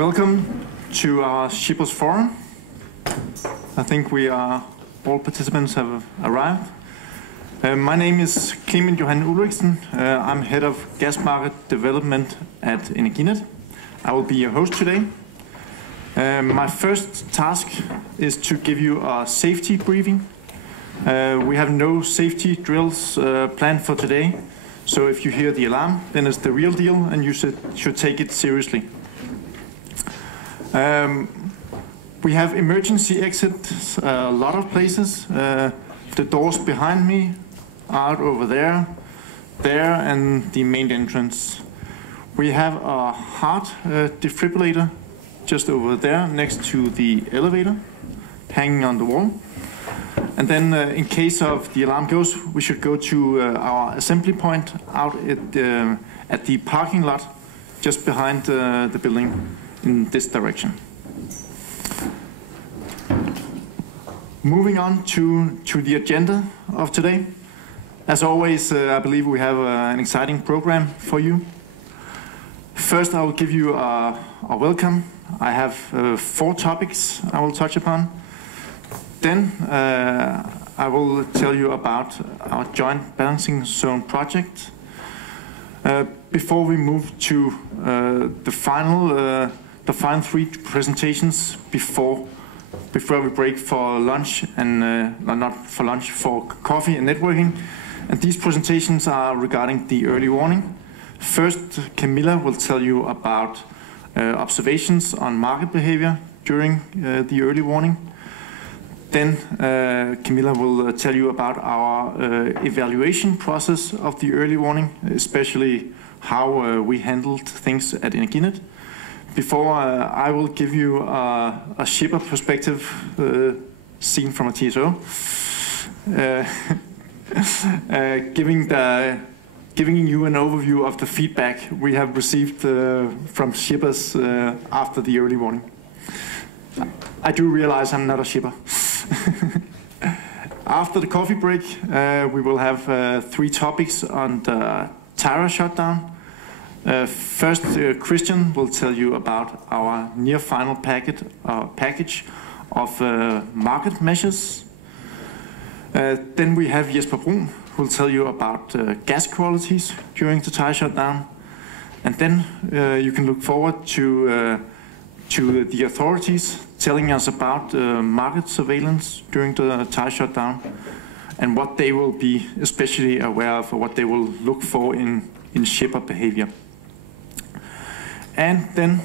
Welcome to our Shippers Forum. I think all participants have arrived. My name is Clement Johan Ulriksen. I'm head of gas market development at Energinet. I will be your host today. My first task is to give you a safety briefing. We have no safety drills planned for today, so if you hear the alarm, then it's the real deal and you should take it seriously. We have emergency exits a lot of places. The doors behind me are over there, and the main entrance. We have a heart defibrillator just over there next to the elevator, hanging on the wall. And then in case of the alarm goes, we should go to our assembly point out at the parking lot just behind the building in this direction. Moving on to the agenda of today. As always, I believe we have an exciting program for you. First, I will give you a welcome. I have 4 topics I will touch upon. Then I will tell you about our joint balancing zone project. Before we move to the final 3 presentations before we break for lunch and not for lunch, for coffee and networking. And these presentations are regarding the early warning. First, Camilla will tell you about observations on market behavior during the early warning. Then Camilla will tell you about our evaluation process of the early warning, especially how we handled things at Energinet. Before I will give you a shipper perspective seen from a TSO, giving you an overview of the feedback we have received from shippers after the early warning. I do realize I'm not a shipper. After the coffee break, we will have 3 topics on the Tyra shutdown. First, Christian will tell you about our near final package of market measures. Then we have Jesper Brun, who will tell you about gas qualities during the Tyra shutdown. And then you can look forward to the authorities telling us about market surveillance during the Tyra shutdown and what they will be especially aware of, or what they will look for in shipper behavior. And then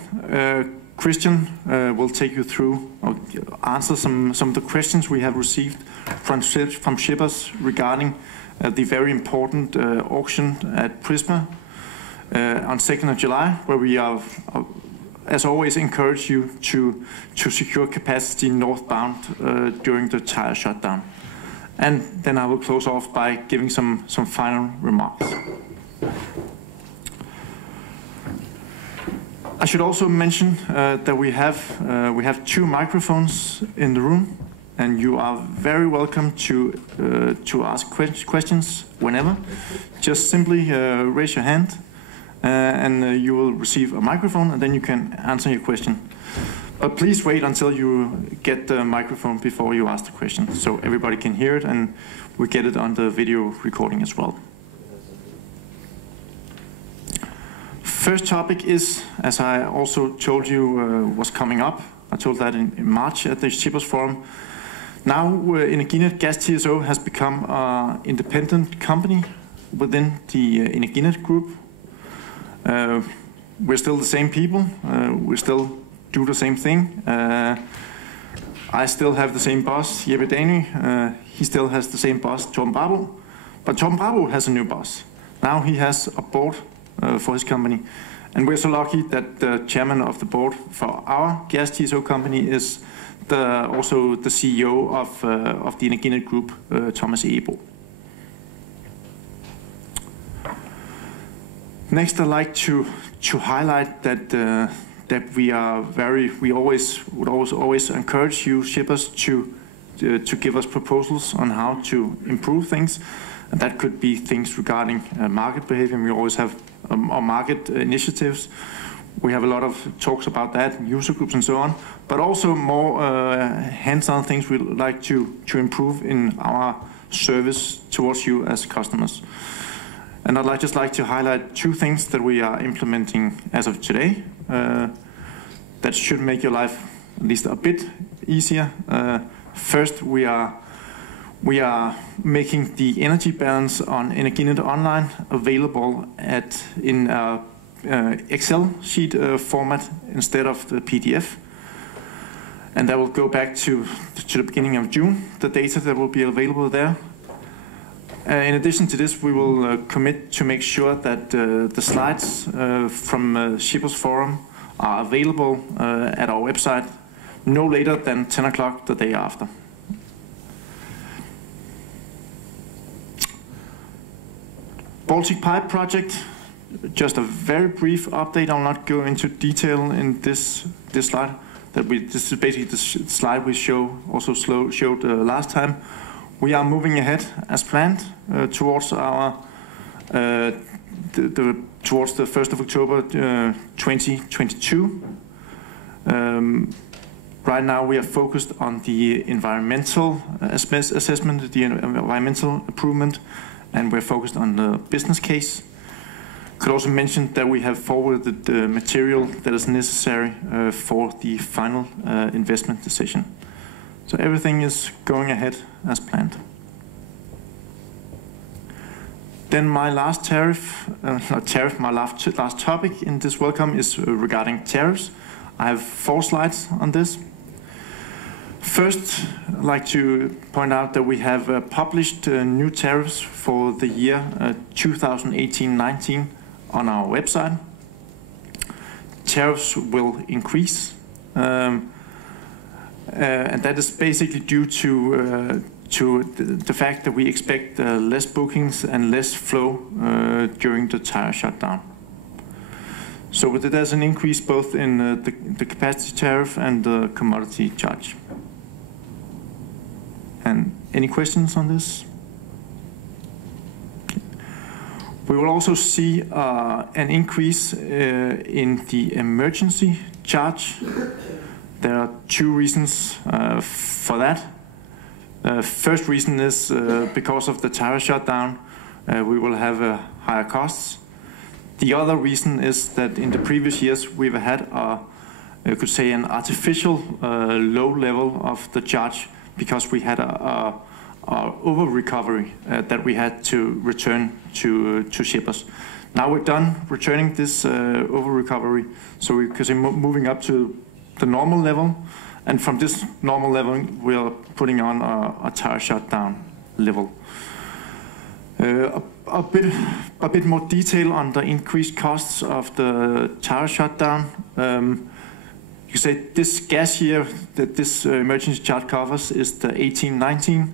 Christian will take you through or answer some of the questions we have received from shippers regarding the very important auction at Prisma on 2nd of July, where we are, as always, encourage you to secure capacity northbound during the Tyra shutdown. And then I will close off by giving some final remarks. I should also mention that we have 2 microphones in the room, and you are very welcome to ask questions whenever. Just simply raise your hand, and you will receive a microphone, and then you can answer your question. But please wait until you get the microphone before you ask the question, so everybody can hear it, and we get it on the video recording as well. First topic is, as I also told you was coming up, I told that in March at the Shippers Forum. Now Energinet Gas TSO has become an independent company within the Energinet group. We're still the same people, we still do the same thing. I still have the same boss, Jeppe Dany. He still has the same boss, Torben Brabo. But Torben Brabo has a new boss. Now he has a board for his company. And we're so lucky that the chairman of the board for our gas TSO company is also the CEO of the Energinet Group, Thomas Egebro. Next, I'd like to highlight that we would always encourage you shippers to give us proposals on how to improve things. And that could be things regarding market behavior. We always have our market initiatives. We have a lot of talks about that, user groups and so on, but also more hands-on things we'd like to improve in our service towards you as customers. And I'd just like to highlight two things that we are implementing as of today that should make your life at least a bit easier. First, we are making the energy balance on Energinet Online available in Excel sheet format instead of the PDF. And that will go back to the beginning of June, the data that will be available there. In addition to this, we will commit to make sure that the slides from Shippers Forum are available at our website no later than 10 o'clock the day after. Baltic Pipe project, just a very brief update. I'll not go into detail in this slide. This is basically the slide we showed last time. We are moving ahead as planned towards our towards the 1st of October 2022. Right now we are focused on the environmental assessment, the environmental improvement, and we're focused on the business case. Could also mention that we have forwarded the material that is necessary for the final investment decision. So everything is going ahead as planned. Then my last my last topic in this welcome is regarding tariffs. I have 4 slides on this. First, I'd like to point out that we have published new tariffs for the year 2018-19 on our website. Tariffs will increase, and that is basically due to the fact that we expect less bookings and less flow during the tire shutdown. So there's an increase both in the capacity tariff and the commodity charge. And any questions on this? We will also see an increase in the emergency charge. There are 2 reasons for that. First reason is because of the tire shutdown, we will have higher costs. The other reason is that in the previous years we've had you could say an artificial low level of the charge because we had a over recovery that we had to return to shippers. Now we're done returning this over recovery, so we're moving up to the normal level, and from this normal level we are putting on a tire shutdown level. A bit more detail on the increased costs of the tire shutdown. You say this gas year that this emergency charge covers is the 18-19,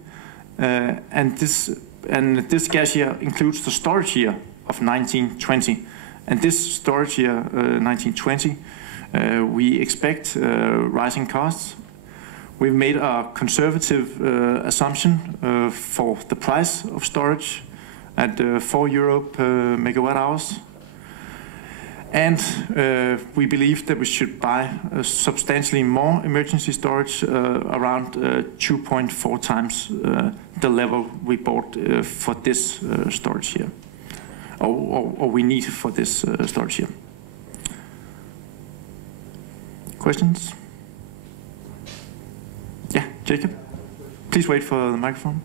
and this gas year includes the storage year of 19-20, and this storage year 19-20 we expect rising costs. We've made a conservative assumption for the price of storage at €4 per megawatt hours. And we believe that we should buy substantially more emergency storage, around 2.4 times the level we bought for this storage here, or we need for this storage here. Questions? Yeah, Jacob. Please wait for the microphone.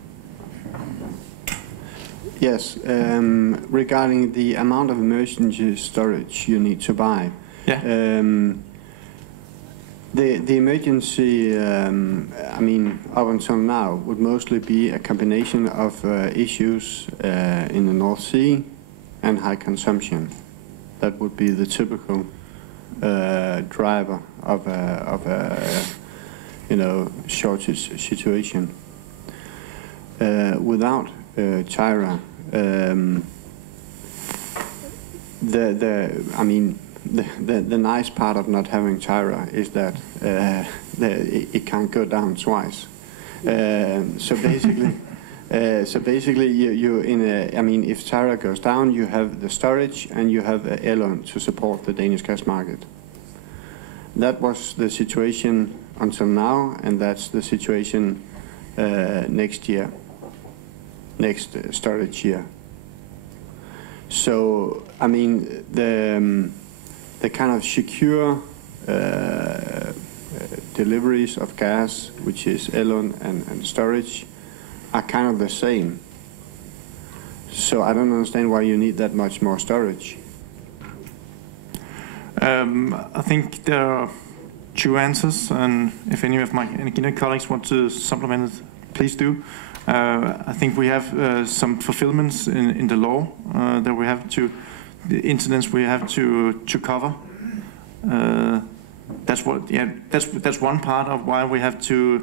Yes, regarding the amount of emergency storage you need to buy. Yeah. The emergency, I mean, up until now, would mostly be a combination of issues in the North Sea and high consumption. That would be the typical driver of a shortage situation. Without Tyra, the nice part of not having Tyra is that it can't go down twice. So basically, So basically, if Tyra goes down, you have the storage and you have Elon to support the Danish gas market. That was the situation until now, and that's the situation next year, next storage year. So, I mean, the kind of secure deliveries of gas, which is Elon and storage, are kind of the same. So I don't understand why you need that much more storage. I think there are two answers, and if any of my Energinet colleagues want to supplement it, please do. I think we have some fulfillments in the law that we have to, the incidents we have to cover. That's what, yeah, that's one part of why we have to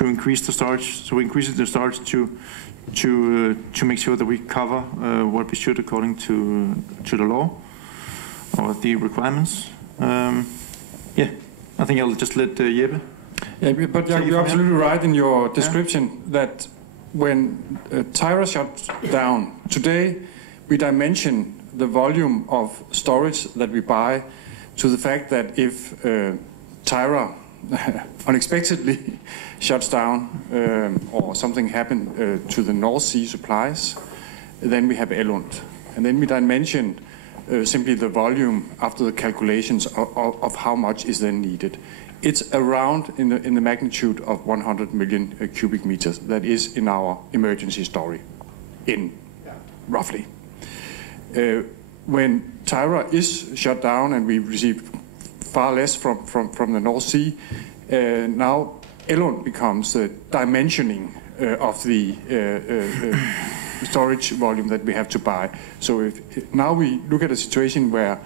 increase the storage. So we increase the storage to make sure that we cover what we should according to the law or the requirements. Yeah, I think I'll just let Jeppe. Yeah, but you're absolutely right in your description that when Tyra shut down today, we dimension the volume of storage that we buy to the fact that if Tyra unexpectedly shuts down or something happened to the North Sea supplies, then we have Elund. And then we dimension simply the volume after the calculations of how much is then needed. It's around in the magnitude of 100 million cubic meters. That is in our emergency story, roughly. When Tyra is shut down and we receive far less from the North Sea, now Elund becomes the dimensioning of the storage volume that we have to buy. So now we look at a situation where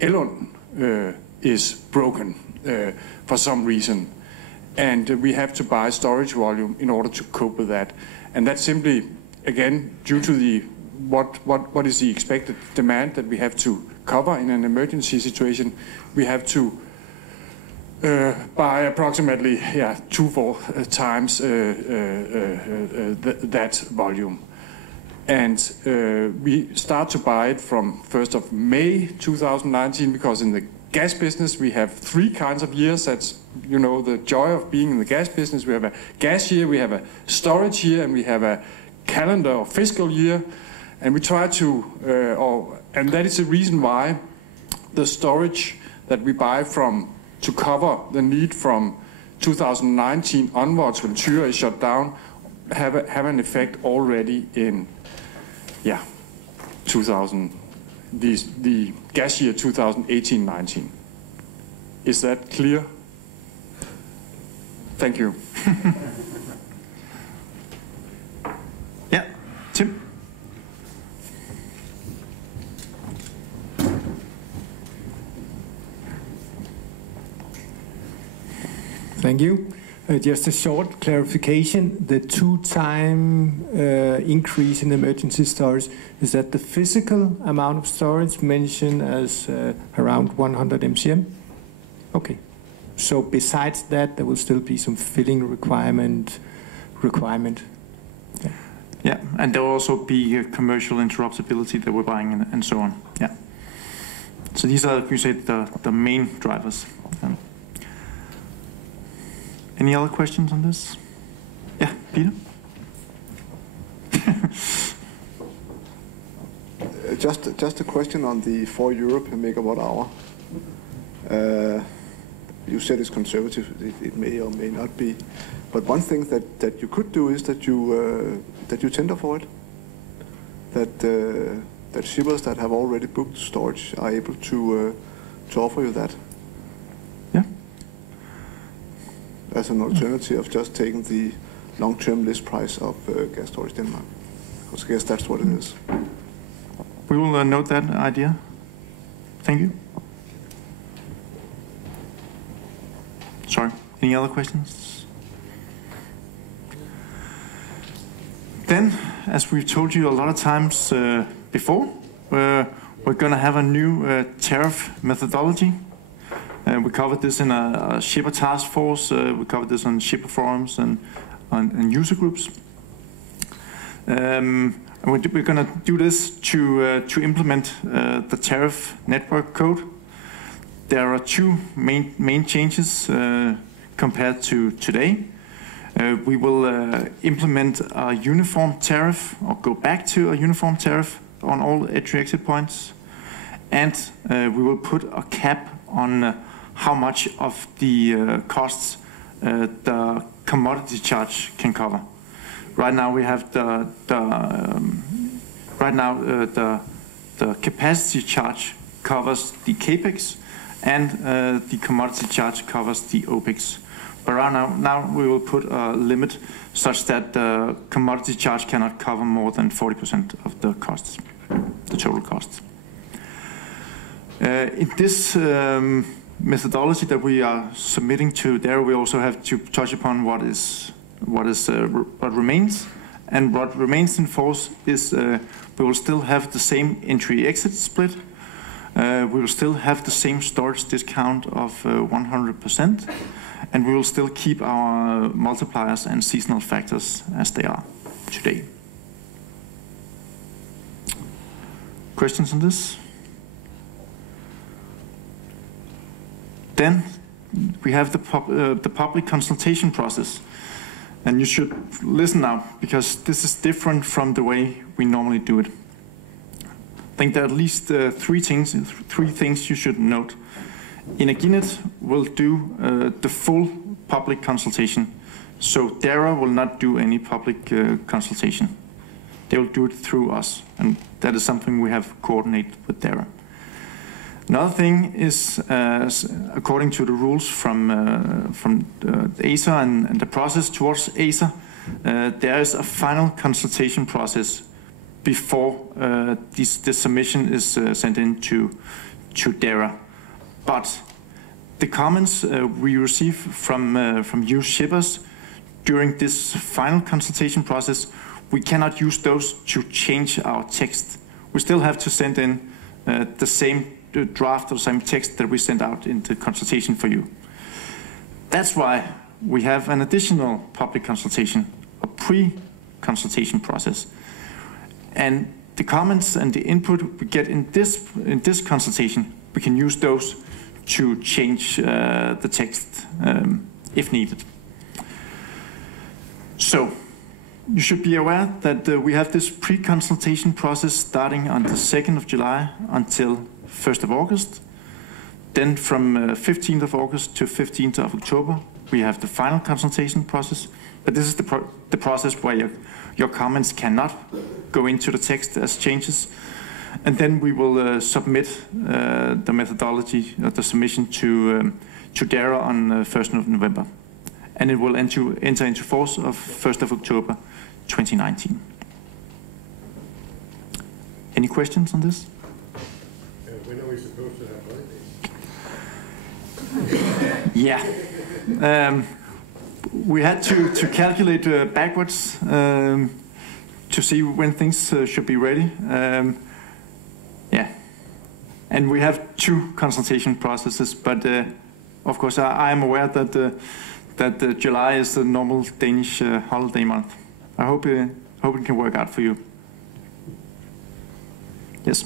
Elund is broken for some reason, and we have to buy storage volume in order to cope with that. And that's simply, again, due to the what is the expected demand that we have to cover in an emergency situation. We have to buy approximately 2-4 times that volume. And we start to buy it from 1st of May 2019, because in the gas business we have 3 kinds of years. That's, you know, the joy of being in the gas business. We have a gas year, we have a storage year, and we have a calendar or fiscal year. And we try to, and that is the reason why the storage that we buy to cover the need from 2019 onwards, when Tyra is shut down, have an effect already in, the gas year 2018-19. Is that clear? Thank you. Yeah, Tim. Thank you. Just a short clarification. The 2-time increase in emergency storage, is that the physical amount of storage mentioned as around 100 MCM? Okay. So besides that, there will still be some filling requirement. Yeah, and there will also be commercial interruptibility that we're buying and so on. Yeah. So these are, you say, the main drivers. Any other questions on this? Yeah, Peter? Just a question on the 4 euro per megawatt hour. You said it's conservative. It may or may not be. But one thing that you could do is that you tender for it. That shippers that have already booked storage are able to offer you that. Yeah. As an alternative of just taking the long-term list price of gas storage Denmark. Because I guess that's what it is. We will note that idea. Thank you. Sorry, any other questions? Then, as we've told you a lot of times before, we're going to have a new tariff methodology. We covered this in a shipper task force. We covered this on shipper forums and user groups. We're going to do this to implement the tariff network code. There are two main changes compared to today. We will implement a uniform tariff, or go back to a uniform tariff on all entry-exit points, and we will put a cap on how much of the costs the commodity charge can cover. Right now we have the capacity charge covers the capex, and the commodity charge covers the opex. But right now we will put a limit such that the commodity charge cannot cover more than 40% of the costs, the total costs. In this methodology that we are submitting to there, we also have to touch upon what remains. And what remains in force is we will still have the same entry-exit split. We will still have the same storage discount of 100%, and we will still keep our multipliers and seasonal factors as they are today. Questions on this? Then we have the public consultation process. And you should listen now, because this is different from the way we normally do it. I think there are at least three things you should note. Energinet will do the full public consultation. So DERA will not do any public consultation. They will do it through us, and that is something we have coordinated with DERA. Another thing is, according to the rules from the ACER and the process towards ACER, there is a final consultation process before the submission is sent in to DERA. But the comments we receive from you shippers during this final consultation process, we cannot use those to change our text. We still have to send in the same draft or same text that we sent out in the consultation for you. That's why we have an additional public consultation, a pre-consultation process. And the comments and the input we get in this consultation, we can use those to change the text if needed. So you should be aware that we have this pre-consultation process starting on the 2nd of July until 1st of August. Then from 15th of August to 15th of October, we have the final consultation process. But this is the process where your comments cannot go into the text as changes. And then we will submit the methodology of the submission to DERA on 1st of November. And it will enter into force of 1st of October 2019. Any questions on this? When are we supposed to have holidays? Yeah. We had to calculate backwards to see when things should be ready. Yeah. And we have two consultation processes, but of course I am aware that July is the normal Danish holiday month. I hope it can work out for you. Yes.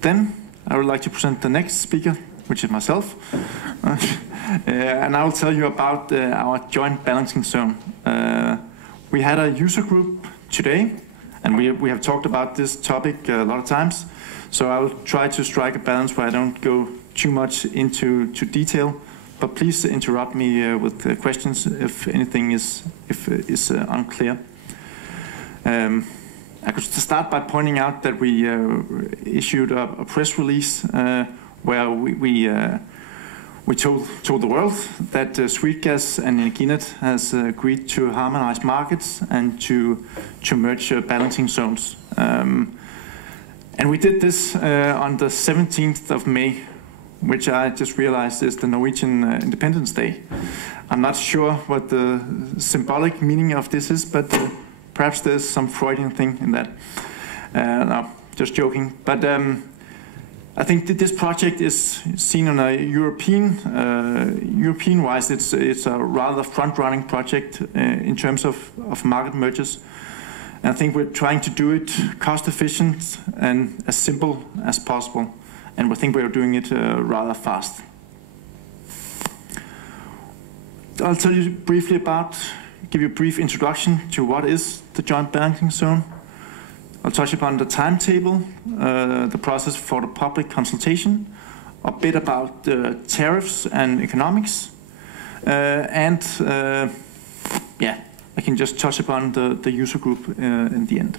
Then I would like to present the next speaker, which is myself. And I will tell you about our joint balancing zone. We had a user group today, and we have talked about this topic a lot of times. So I will try to strike a balance where I don't go too much into detail. But please interrupt me with questions if anything is unclear. I could start by pointing out that we issued a press release where we told the world that Sweetgas and Energinet has agreed to harmonize markets and to merge balancing zones. And we did this on the 17th of May, which I just realized is the Norwegian Independence Day. I'm not sure what the symbolic meaning of this is, but perhaps there's some Freudian thing in that. No, just joking. But I think that this project is seen on a European-wise. It's a rather front-running project in terms of market mergers. And I think we're trying to do it cost-efficient and as simple as possible. And we think we're doing it rather fast. I'll tell you briefly give you a brief introduction to what is the Joint Balancing Zone. I'll touch upon the timetable, the process for the public consultation, a bit about tariffs and economics, and I can just touch upon the user group in the end.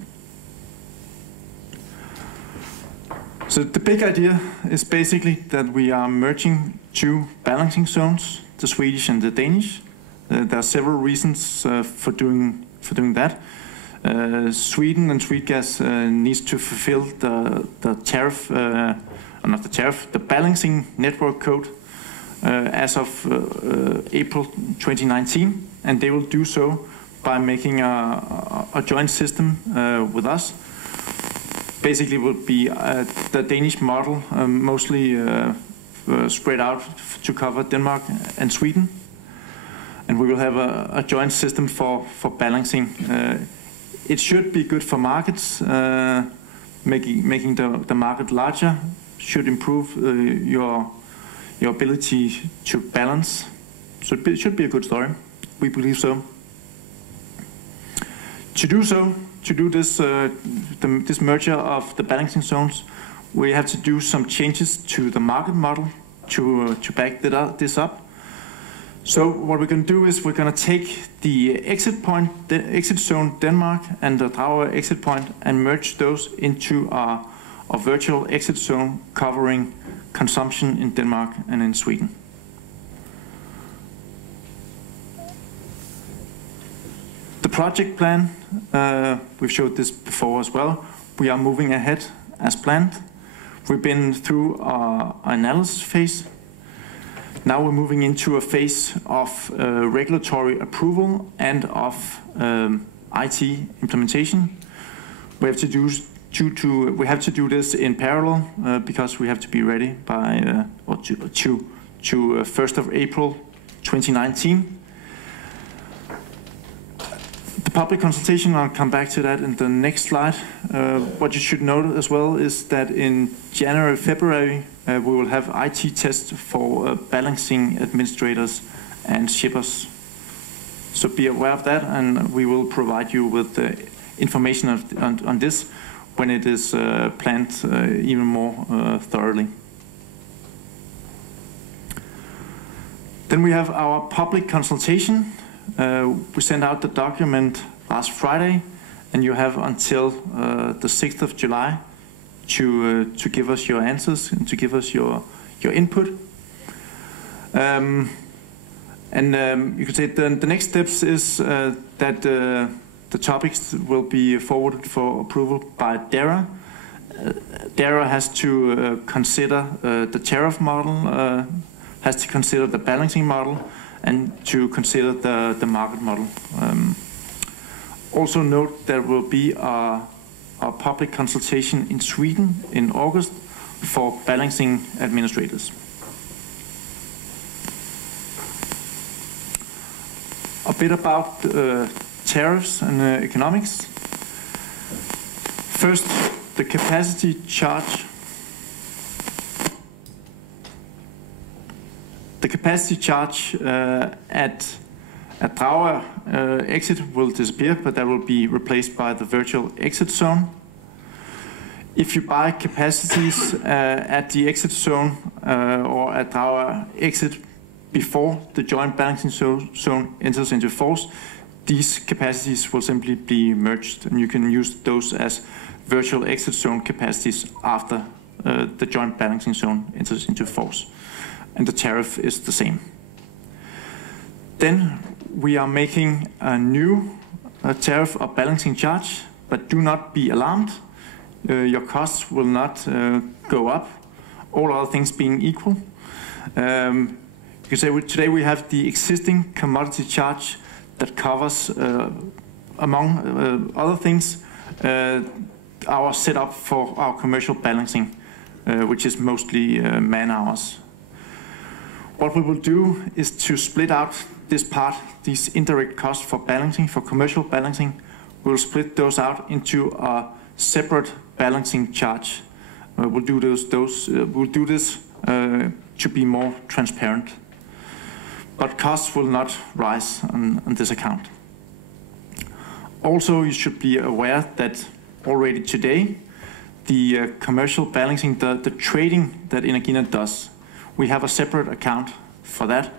So the big idea is basically that we are merging two balancing zones, the Swedish and the Danish. There are several reasons for doing that. Sweden and Swedegas needs to fulfill the tariff, not the tariff, the balancing network code as of April 2019, and they will do so by making a joint system with us. Basically, will be the Danish model, mostly spread out to cover Denmark and Sweden, and we will have a joint system for balancing. It should be good for markets, making the market larger, should improve your ability to balance. So it should be a good story. We believe so. To do this this merger of the balancing zones, we have to do some changes to the market model to back this up. So what we're going to do is we're going to take the exit zone Denmark and the Dragør exit point and merge those into a virtual exit zone covering consumption in Denmark and in Sweden. The project plan, we've showed this before as well. We are moving ahead as planned. We've been through our analysis phase. Now we're moving into a phase of regulatory approval and of IT implementation. We have to do this in parallel because we have to be ready by to 1st of April 2019. The public consultation, I'll come back to that in the next slide. What you should note as well is that in January, February, we will have IT tests for balancing administrators and shippers. So be aware of that, and we will provide you with information on this when it is planned even more thoroughly. Then we have our public consultation. We sent out the document last Friday, and you have until the 6th of July to give us your answers and to give us your input. You could say the next steps is that the topics will be forwarded for approval by DERA. DERA has to consider the tariff model, has to consider the balancing model, and to consider the market model. Also note there will be a public consultation in Sweden in August for balancing administrators. A bit about tariffs and economics. First, the capacity charge. The capacity charge at Dragør exit will disappear, but that will be replaced by the virtual exit zone. If you buy capacities at the exit zone or at Dragør exit before the joint balancing zone enters into force, these capacities will simply be merged, and you can use those as virtual exit zone capacities after the joint balancing zone enters into force. And the tariff is the same. Then we are making a new tariff or balancing charge, but do not be alarmed. Your costs will not go up, all other things being equal. You can say today we have the existing commodity charge that covers, among other things, our setup for our commercial balancing. which is mostly man hours. What we will do is to split out this part, these indirect costs for balancing, for commercial balancing. We'll split those out into a separate balancing charge. We'll do this to be more transparent. But costs will not rise on this account. Also, you should be aware that already today, the commercial balancing, the trading that Energinet does, we have a separate account for that,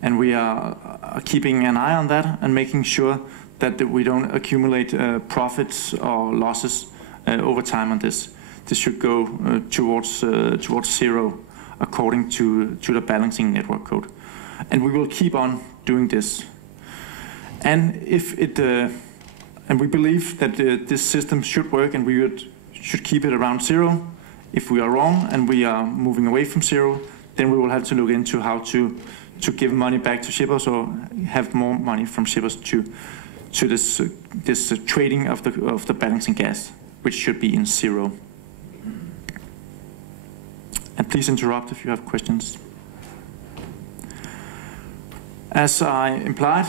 and we are keeping an eye on that and making sure that we don't accumulate profits or losses over time on this. This should go towards zero according to the balancing network code, and we will keep on doing this. And if it and we believe that this system should work, and we should keep it around zero. If we are wrong and we are moving away from zero, then we will have to look into how to give money back to shippers or have more money from shippers to this trading of the balancing gas, which should be in zero. And please interrupt if you have questions. As I implied,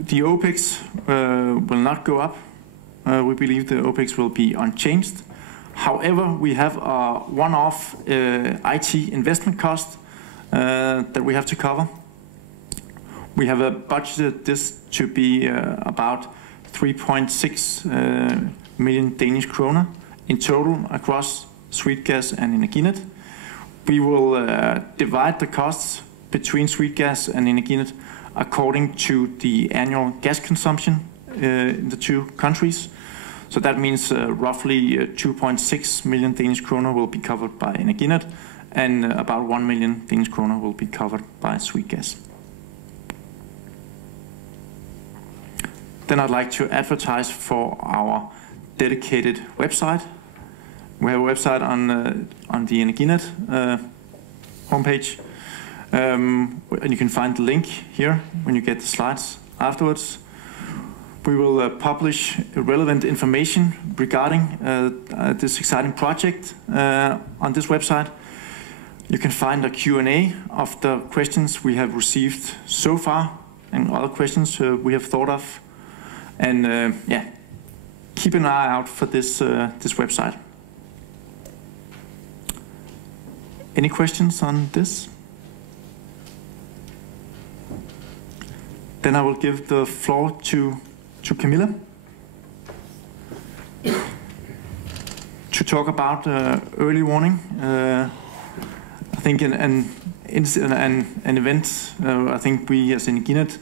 the OPEX will not go up. We believe the OPEX will be unchanged. However, we have a one-off IT investment cost that we have to cover. We have budgeted this to be about 3.6 million Danish kroner in total across Sweetgas and Energinet. We will divide the costs between Sweetgas and Energinet according to the annual gas consumption in the two countries. So that means roughly 2.6 million Danish kroner will be covered by Energinet, and about 1 million Danish kroner will be covered by Sweetgas. Then I'd like to advertise for our dedicated website. We have a website on the Energinet homepage, and you can find the link here when you get the slides afterwards. We will publish relevant information regarding this exciting project on this website. You can find a Q&A of the questions we have received so far and other questions we have thought of. And yeah, keep an eye out for this website. Any questions on this? Then I will give the floor to Camilla to talk about early warning. I think an event I think we as Energinet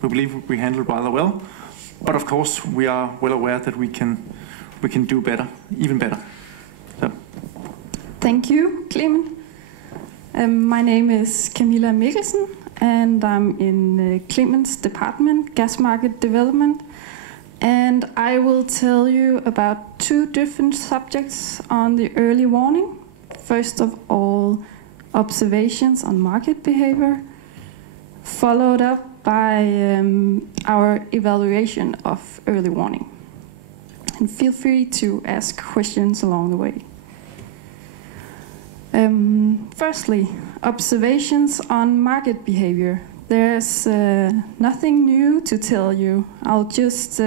we believe we handled rather well. But of course we are well aware that we can do better, even better. So. Thank you, Clement. My name is Camilla Mikkelsen, and I'm in Clement's department, Gas Market Development. And I will tell you about two different subjects on the early warning. First of all, observations on market behavior, followed up by our evaluation of early warning. And feel free to ask questions along the way. Firstly, observations on market behavior. There's nothing new to tell you. I'll just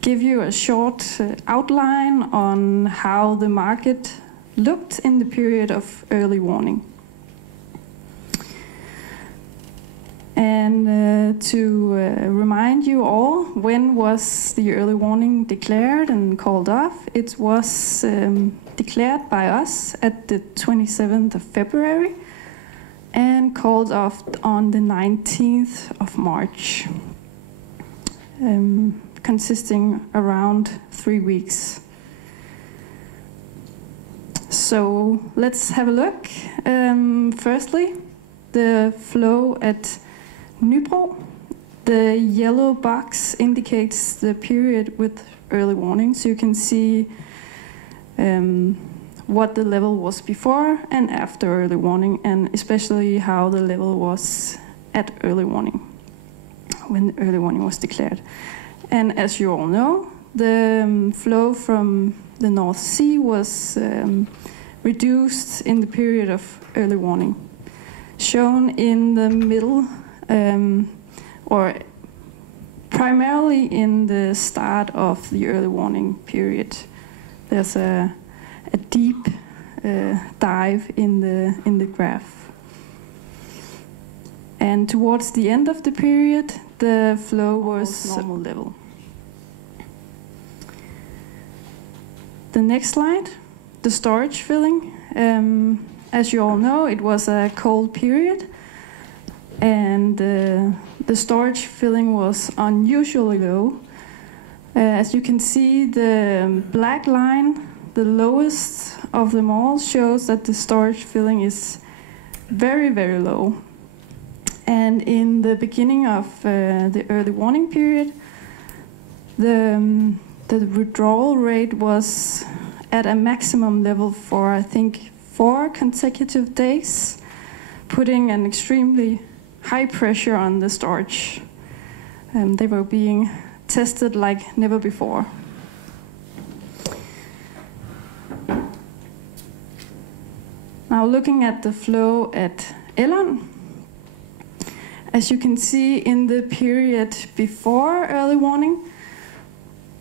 give you a short outline on how the market looked in the period of early warning. And to remind you all, when was the early warning declared and called off? It was declared by us at the 27th of February and called off on the 19th of March, consisting around 3 weeks. So let's have a look. Firstly, the flow at Nybro. The yellow box indicates the period with early warning, so you can see what the level was before and after early warning, and especially how the level was at early warning, when early warning was declared. And as you all know, the flow from the North Sea was reduced in the period of early warning. Shown in the middle, or primarily in the start of the early warning period, there's a deep dive in the graph. And towards the end of the period, the flow was normal level. The next slide, the storage filling. As you all know, it was a cold period, and the storage filling was unusually low. As you can see, the black line, the lowest of them all, shows that the storage filling is very, very low. And in the beginning of the early warning period, the withdrawal rate was at a maximum level for, I think, 4 consecutive days, putting an extremely high pressure on the storage. They were being tested like never before. Now looking at the flow at Ellern, as you can see in the period before early warning,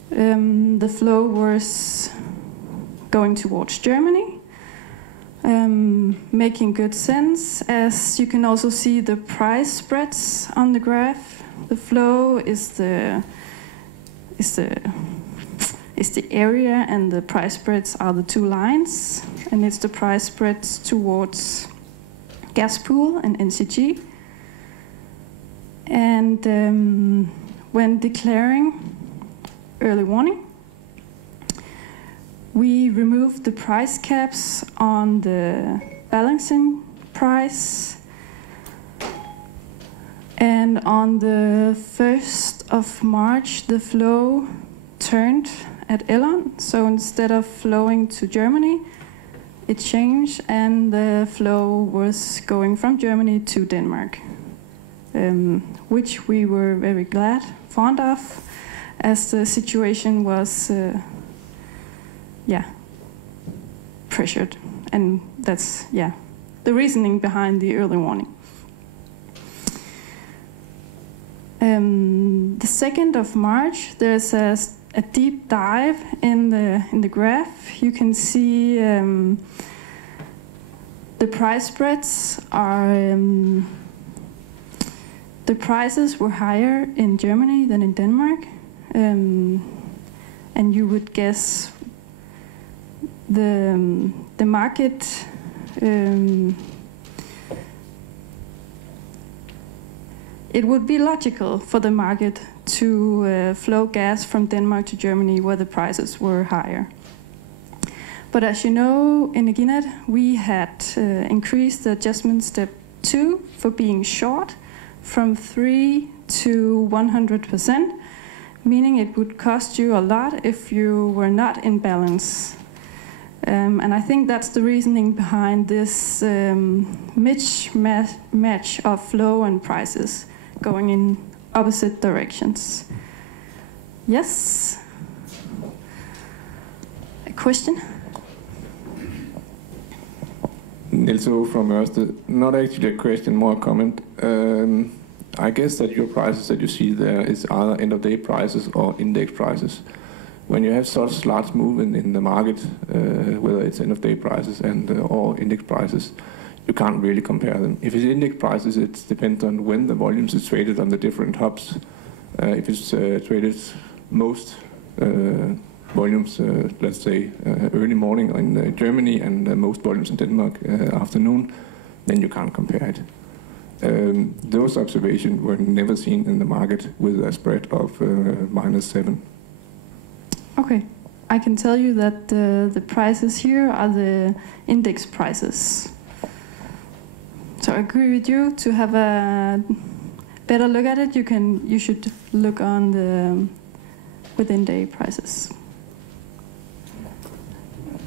the flow was going towards Germany, making good sense. As you can also see the price spreads on the graph. The flow is the area, and the price spreads are the 2 lines, and it's the price spreads towards Gaspool and NCG. And when declaring early warning, we removed the price caps on the balancing price. And on the 1st of March, the flow turned at Ellern. So instead of flowing to Germany, it changed, and the flow was going from Germany to Denmark, which we were very fond of, as the situation was pressured. And that's the reasoning behind the early warning. The 2nd of March, there's a deep dive in the graph. You can see the price spreads are the prices were higher in Germany than in Denmark, and you would guess the market it would be logical for the market to flow gas from Denmark to Germany, where the prices were higher. But as you know, in Energinet, we had increased the adjustment step 2 for being short from 3 to 100%, meaning it would cost you a lot if you were not in balance. And I think that's the reasoning behind this mismatch of flow and prices going in opposite directions. Yes? A question? Niels O from Ørsted. Not actually a question, more a comment. I guess that your prices that you see there is either end-of-day prices or index prices. When you have such large movement in the market, whether it's end-of-day prices and or index prices, you can't really compare them. If it's index prices, it depends on when the volumes is traded on the different hubs. If it's traded most volumes, let's say early morning in Germany and most volumes in Denmark afternoon, then you can't compare it. Those observations were never seen in the market with a spread of -7. Okay, I can tell you that the prices here are the index prices. So I agree with you. To have a better look at it, you should look on the within day prices.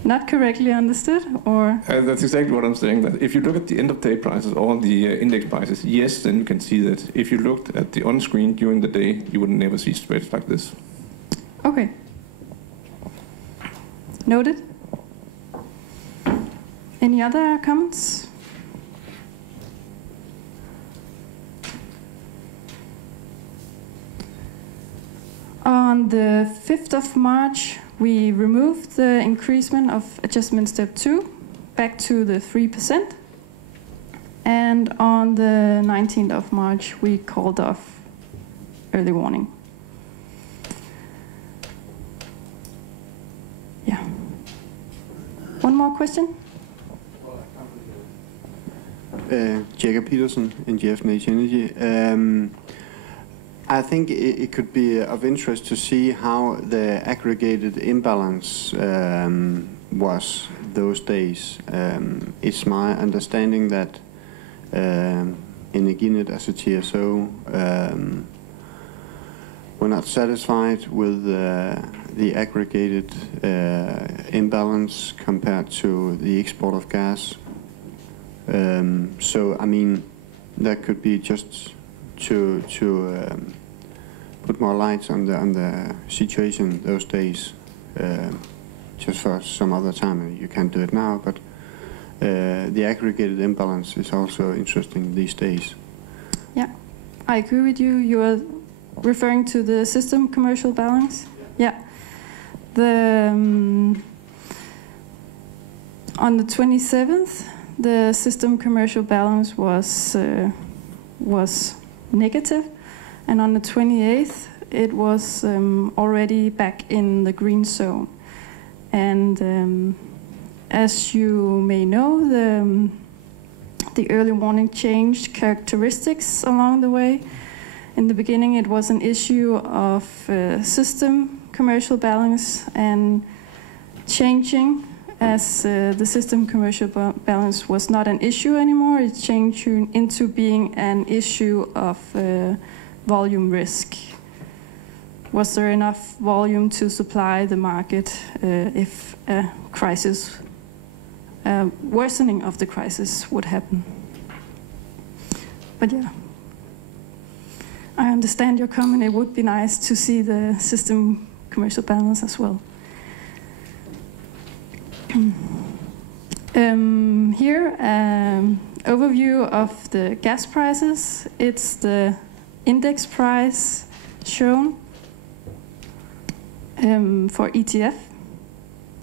Not correctly understood, or? That's exactly what I'm saying. That if you look at the end-of-day prices or the index prices, yes, then you can see that. If you looked at the on-screen during the day, you would never see spreads like this. Okay. Noted. Any other comments? On the 5th of March, we removed the increasement of adjustment step 2 back to the 3%. And on the 19th of March, we called off early warning. Yeah. One more question? Jacob Peterson, NGF Nation Energy. I think it could be of interest to see how the aggregated imbalance was those days. It's my understanding that Energinet as a TSO were not satisfied with the aggregated imbalance compared to the export of gas. So, I mean, that could be just to put more light on the situation those days, just for some other time. You can't do it now, but the aggregated imbalance is also interesting these days. Yeah, I agree with you. You are referring to the system commercial balance? Yeah. The on the 27th, the system commercial balance was negative, and on the 28th, it was already back in the green zone. And as you may know, the early warning changed characteristics along the way. In the beginning, it was an issue of system commercial balance, and changing as the system commercial balance was not an issue anymore. It changed into being an issue of volume risk. Was there enough volume to supply the market if a crisis, worsening of the crisis would happen? But yeah, I understand your comment. It would be nice to see the system commercial balance as well. Here, overview of the gas prices. It's the index price shown for ETF.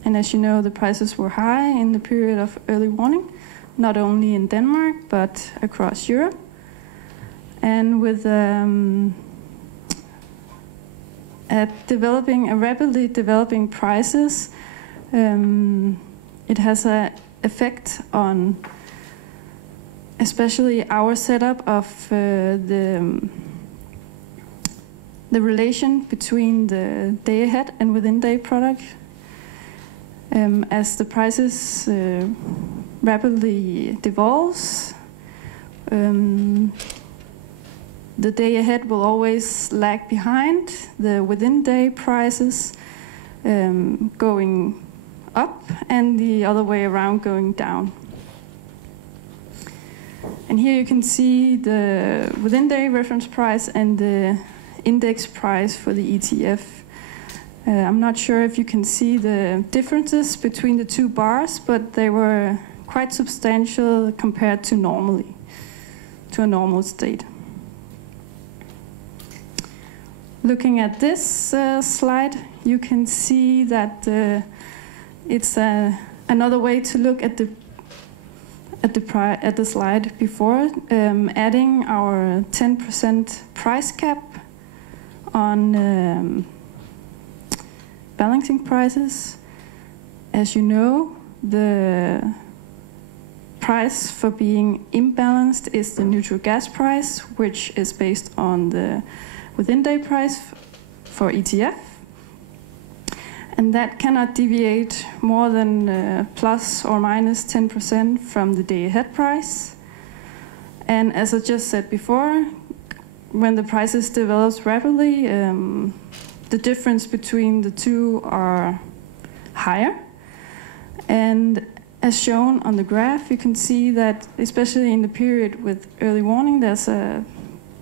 And as you know, the prices were high in the period of early warning, not only in Denmark, but across Europe. And with rapidly developing prices, it has an effect on especially our setup of the relation between the day ahead and within day product. As the prices rapidly devolves, the day ahead will always lag behind the within day prices, going up, and the other way around, going down. And here you can see the within day reference price and the index price for the ETF. I'm not sure if you can see the differences between the two bars, but they were quite substantial compared to a normal state. Looking at this slide, you can see that it's another way to look at the slide before, adding our 10% price cap on balancing prices. As you know, the price for being imbalanced is the neutral gas price, which is based on the within day price for ETF. And that cannot deviate more than plus or minus 10% from the day ahead price. And as I just said before, when the prices develop rapidly, the difference between the two are higher. And as shown on the graph, you can see that especially in the period with early warning, there's a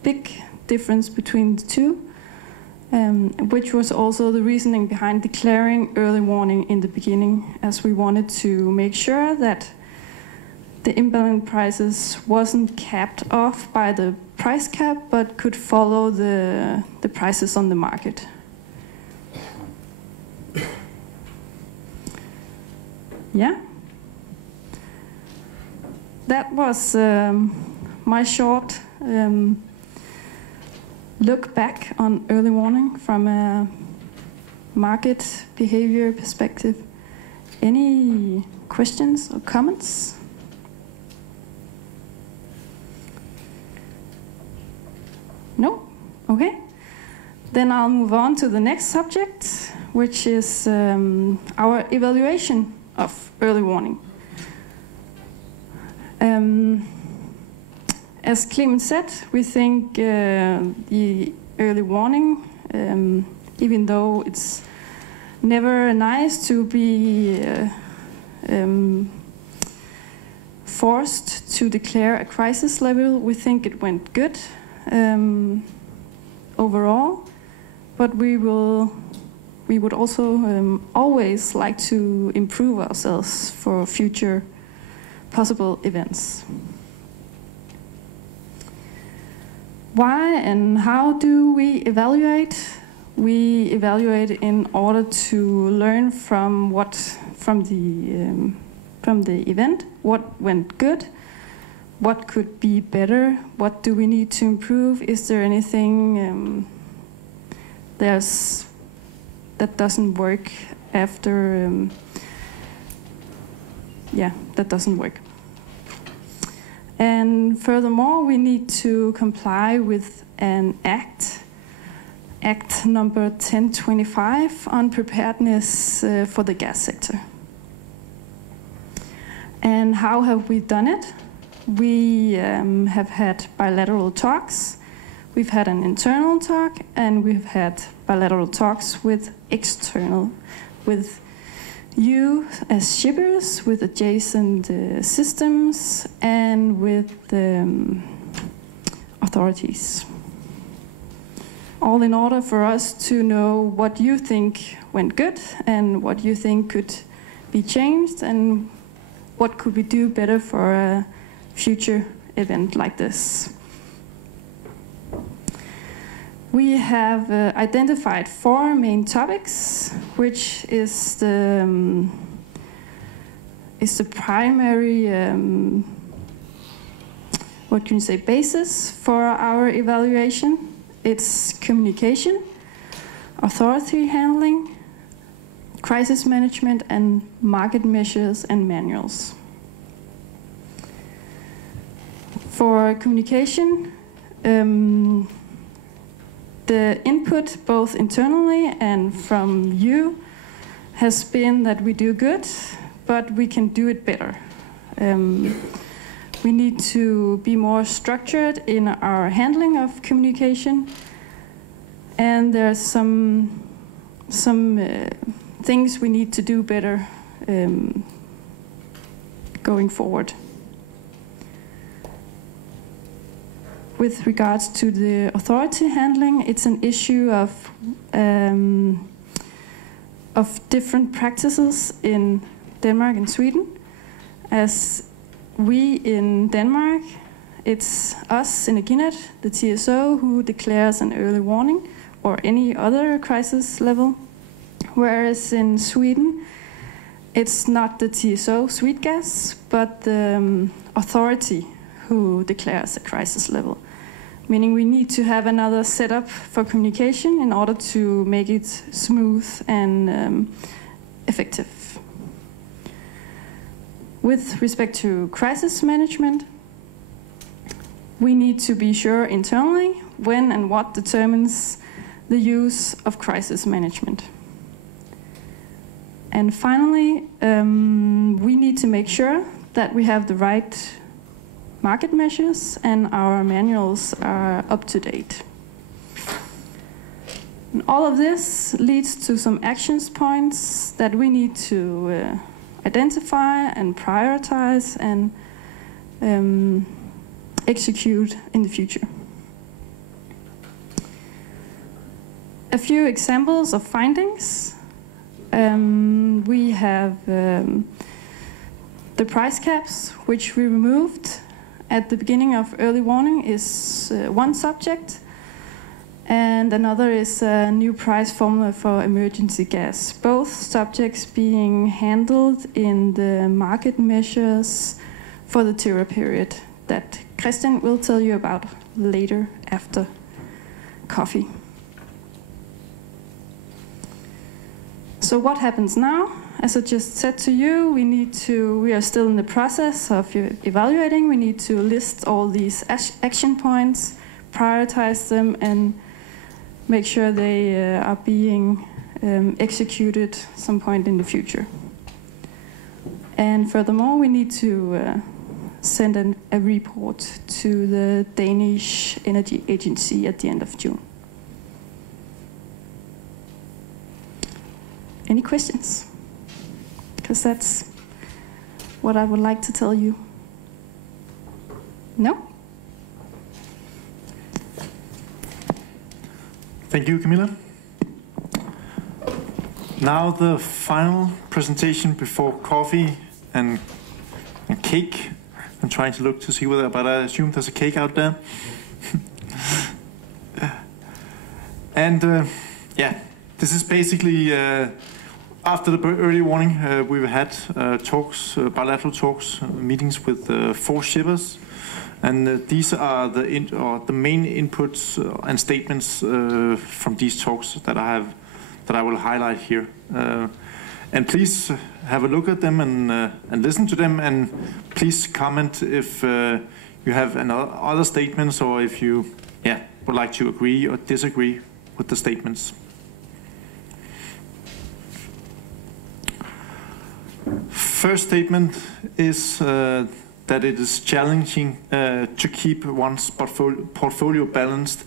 big difference between the two. which was also the reasoning behind declaring early warning in the beginning, as we wanted to make sure that the imbalance prices wasn't capped off by the price cap, but could follow the prices on the market. Yeah. That was my short look back on early warning from a market behavior perspective. Any questions or comments? No? Okay. Then I'll move on to the next subject, which is our evaluation of early warning. As Clement said, we think the early warning, even though it's never nice to be forced to declare a crisis level, we think it went good overall, but we would also always like to improve ourselves for future possible events. Why and how do we evaluate? We evaluate in order to learn from the event, what went good, what could be better, what do we need to improve, is there anything that doesn't work after, that doesn't work. And furthermore, we need to comply with an Act number 1025 on preparedness for the gas sector. And how have we done it? We have had bilateral talks. We've had an internal talk, and we've had bilateral talks with you as shippers, with adjacent systems, and with authorities. All in order for us to know what you think went good and what you think could be changed and what could we do better for a future event like this. We have identified 4 main topics, which is the primary, basis for our evaluation. It's communication, authority handling, crisis management, and market measures and manuals. For communication, the input both internally and from you has been that we do good, but we can do it better. We need to be more structured in our handling of communication, and there's some things we need to do better going forward. With regards to the authority handling, it's an issue of different practices in Denmark and Sweden. As we in Denmark, it's us in Energinet, the TSO, who declares an early warning or any other crisis level. Whereas in Sweden, it's not the TSO, Sweetgas, but the authority who declares a crisis level. Meaning we need to have another setup for communication in order to make it smooth and effective. With respect to crisis management, we need to be sure internally when and what determines the use of crisis management. And finally, we need to make sure that we have the right market measures and our manuals are up to date. And all of this leads to some actions points that we need to identify and prioritize and execute in the future. a few examples of findings. We have the price caps, which we removed at the beginning of early warning, is one subject. And another is a new price formula for emergency gas. Both subjects being handled in the market measures for the TIRA period that Christian will tell you about later after coffee. So what happens now? As I just said to you, we are still in the process of evaluating. We need to list all these action points, prioritize them, and make sure they are being executed some point in the future. And furthermore, we need to send a report to the Danish Energy Agency at the end of June. Any questions? Because that's what I would like to tell you. No? Thank you, Camilla. Now the final presentation before coffee and cake. I'm trying to look to see whether, but I assume there's a cake out there. And yeah, this is basically after the early warning. We've had talks, bilateral talks, meetings with 4 shippers. And these are the main inputs and statements from these talks that I will highlight here. And please have a look at them and listen to them. And please comment if you have other statements or if you would like to agree or disagree with the statements. First statement is that it is challenging to keep one's portfolio balanced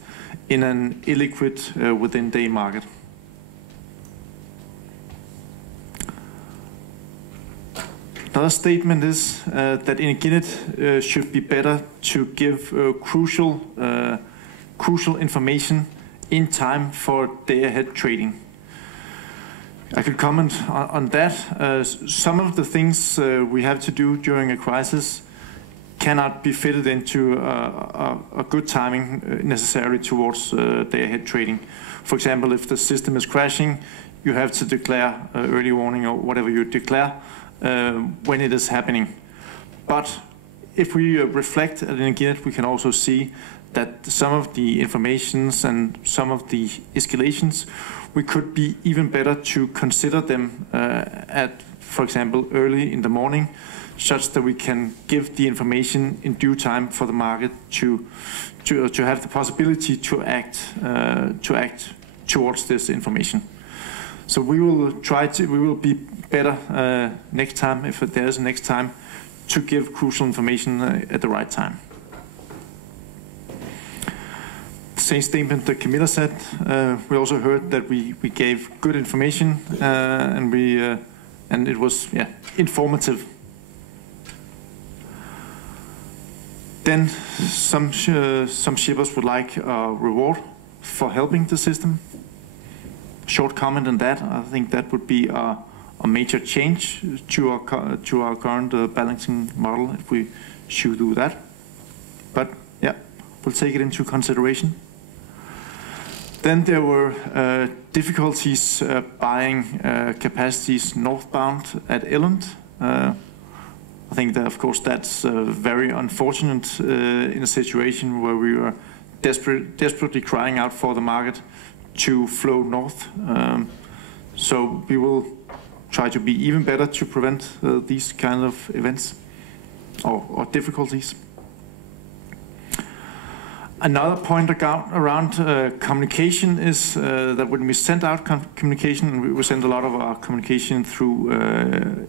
in an illiquid within-day market. Another statement is that Energinet should be better to give crucial information in time for day-ahead trading. I could comment on that. Some of the things we have to do during a crisis cannot be fitted into a good timing necessary towards day-ahead trading. For example, if the system is crashing, you have to declare early warning or whatever you declare when it is happening. But if we reflect at Energinet, we can also see that some of the informations and some of the escalations, we could be even better to consider them at, for example, early in the morning, such that we can give the information in due time for the market to have the possibility to act towards this information. So we will be better next time, if there is a next time, to give crucial information at the right time. Same statement that Camilla said. We also heard that we gave good information and it was informative. Then some shippers would like a reward for helping the system. Short comment on that. I think that would be a major change to our current balancing model if we should do that. But yeah, we'll take it into consideration. Then there were difficulties buying capacities northbound at Elland. I think that, of course, that's very unfortunate in a situation where we were desperately crying out for the market to flow north. So we will try to be even better to prevent these kind of events or difficulties. Another point around communication is that when we send out communication, we send a lot of our communication through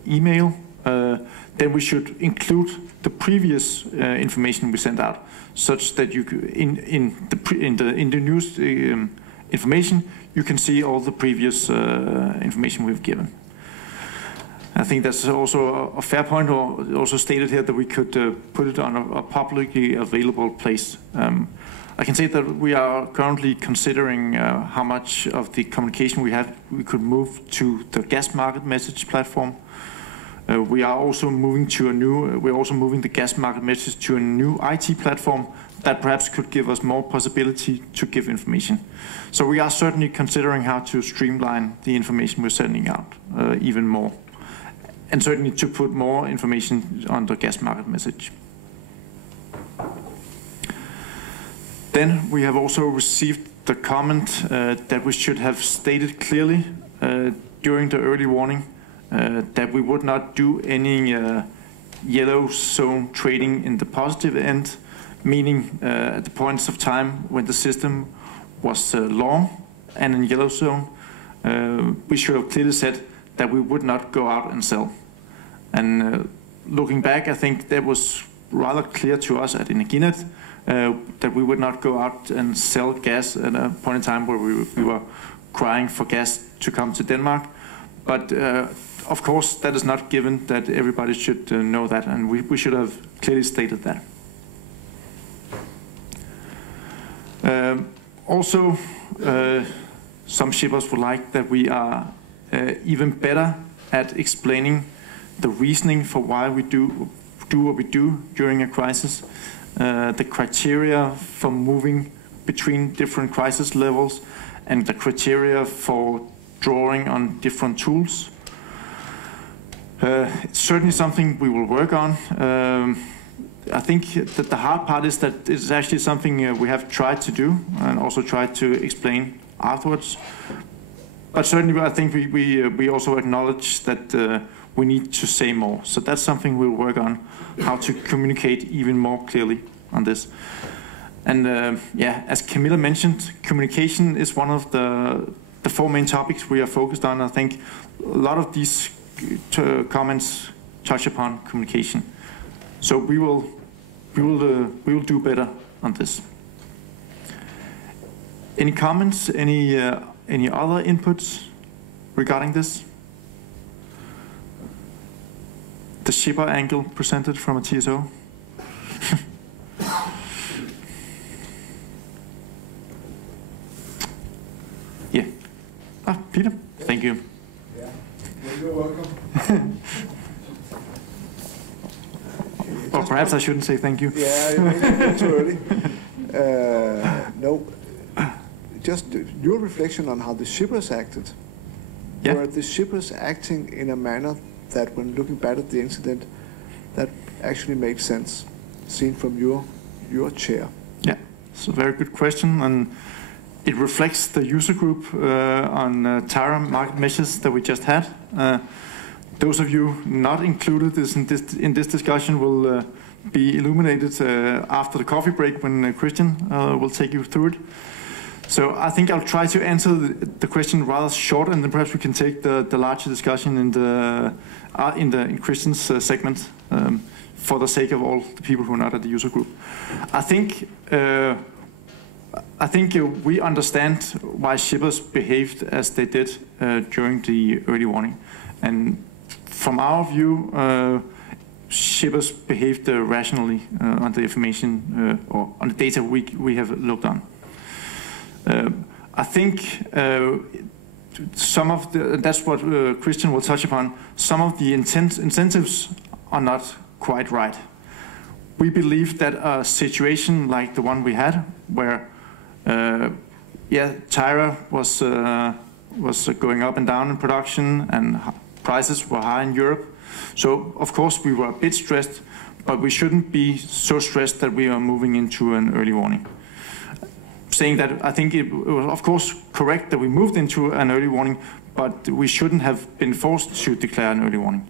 email, then we should include the previous information we sent out, such that you in the news information you can see all the previous information we've given. I think that's also a fair point, or also stated here that we could put it on a publicly available place. I can say that we are currently considering how much of the communication we could move to the gas market message platform. We are also moving the gas market message to a new IT platform that perhaps could give us more possibility to give information. So we are certainly considering how to streamline the information we're sending out even more, and certainly to put more information on the gas market message. Then we have also received the comment that we should have stated clearly during the early warning that we would not do any yellow zone trading in the positive end, meaning at the points of time when the system was long and in yellow zone, we should have clearly said that we would not go out and sell. And looking back, I think that was rather clear to us at Energinet that we would not go out and sell gas at a point in time where we were crying for gas to come to Denmark. But of course, that is not given that everybody should know that, and we should have clearly stated that. Also, some shippers would like that we are even better at explaining the reasoning for why we do what we do during a crisis, the criteria for moving between different crisis levels, and the criteria for drawing on different tools. It's certainly something we will work on. I think that the hard part is that it's actually something we have tried to do and also tried to explain afterwards. But certainly I think we also acknowledge that we need to say more. So that's something we'll work on, how to communicate even more clearly on this. And yeah, as Camilla mentioned, communication is one of the 4 main topics we are focused on. I think a lot of these comments touch upon communication. So we will do better on this. Any comments? Any other inputs regarding this? The shipper angle presented from a TSO. Yeah. Peter, thank you. Yeah. Well, you're welcome. Or perhaps I shouldn't say thank you. Yeah, too early. No, just your reflection on how the shippers acted. Yeah. Were the shippers acting in a manner that, when looking back at the incident, that actually makes sense, seen from your chair? Yeah, it's a very good question, and it reflects the user group on Tyra market measures that we just had. Those of you not included in this discussion will be illuminated after the coffee break when Christian will take you through it. So I think I'll try to answer the question rather short, and then perhaps we can take the larger discussion in Christian's segment for the sake of all the people who are not at the user group. I think we understand why shippers behaved as they did during the early warning, and from our view, shippers behaved rationally on the information or on the data we have looked on. I think some of that's what Christian will touch upon. Some of the incentives are not quite right. We believe that a situation like the one we had, where Tyra was going up and down in production and prices were high in Europe. So of course we were a bit stressed, but we shouldn't be so stressed that we are moving into an early warning. Saying that, I think it was of course correct that we moved into an early warning, but we shouldn't have been forced to declare an early warning.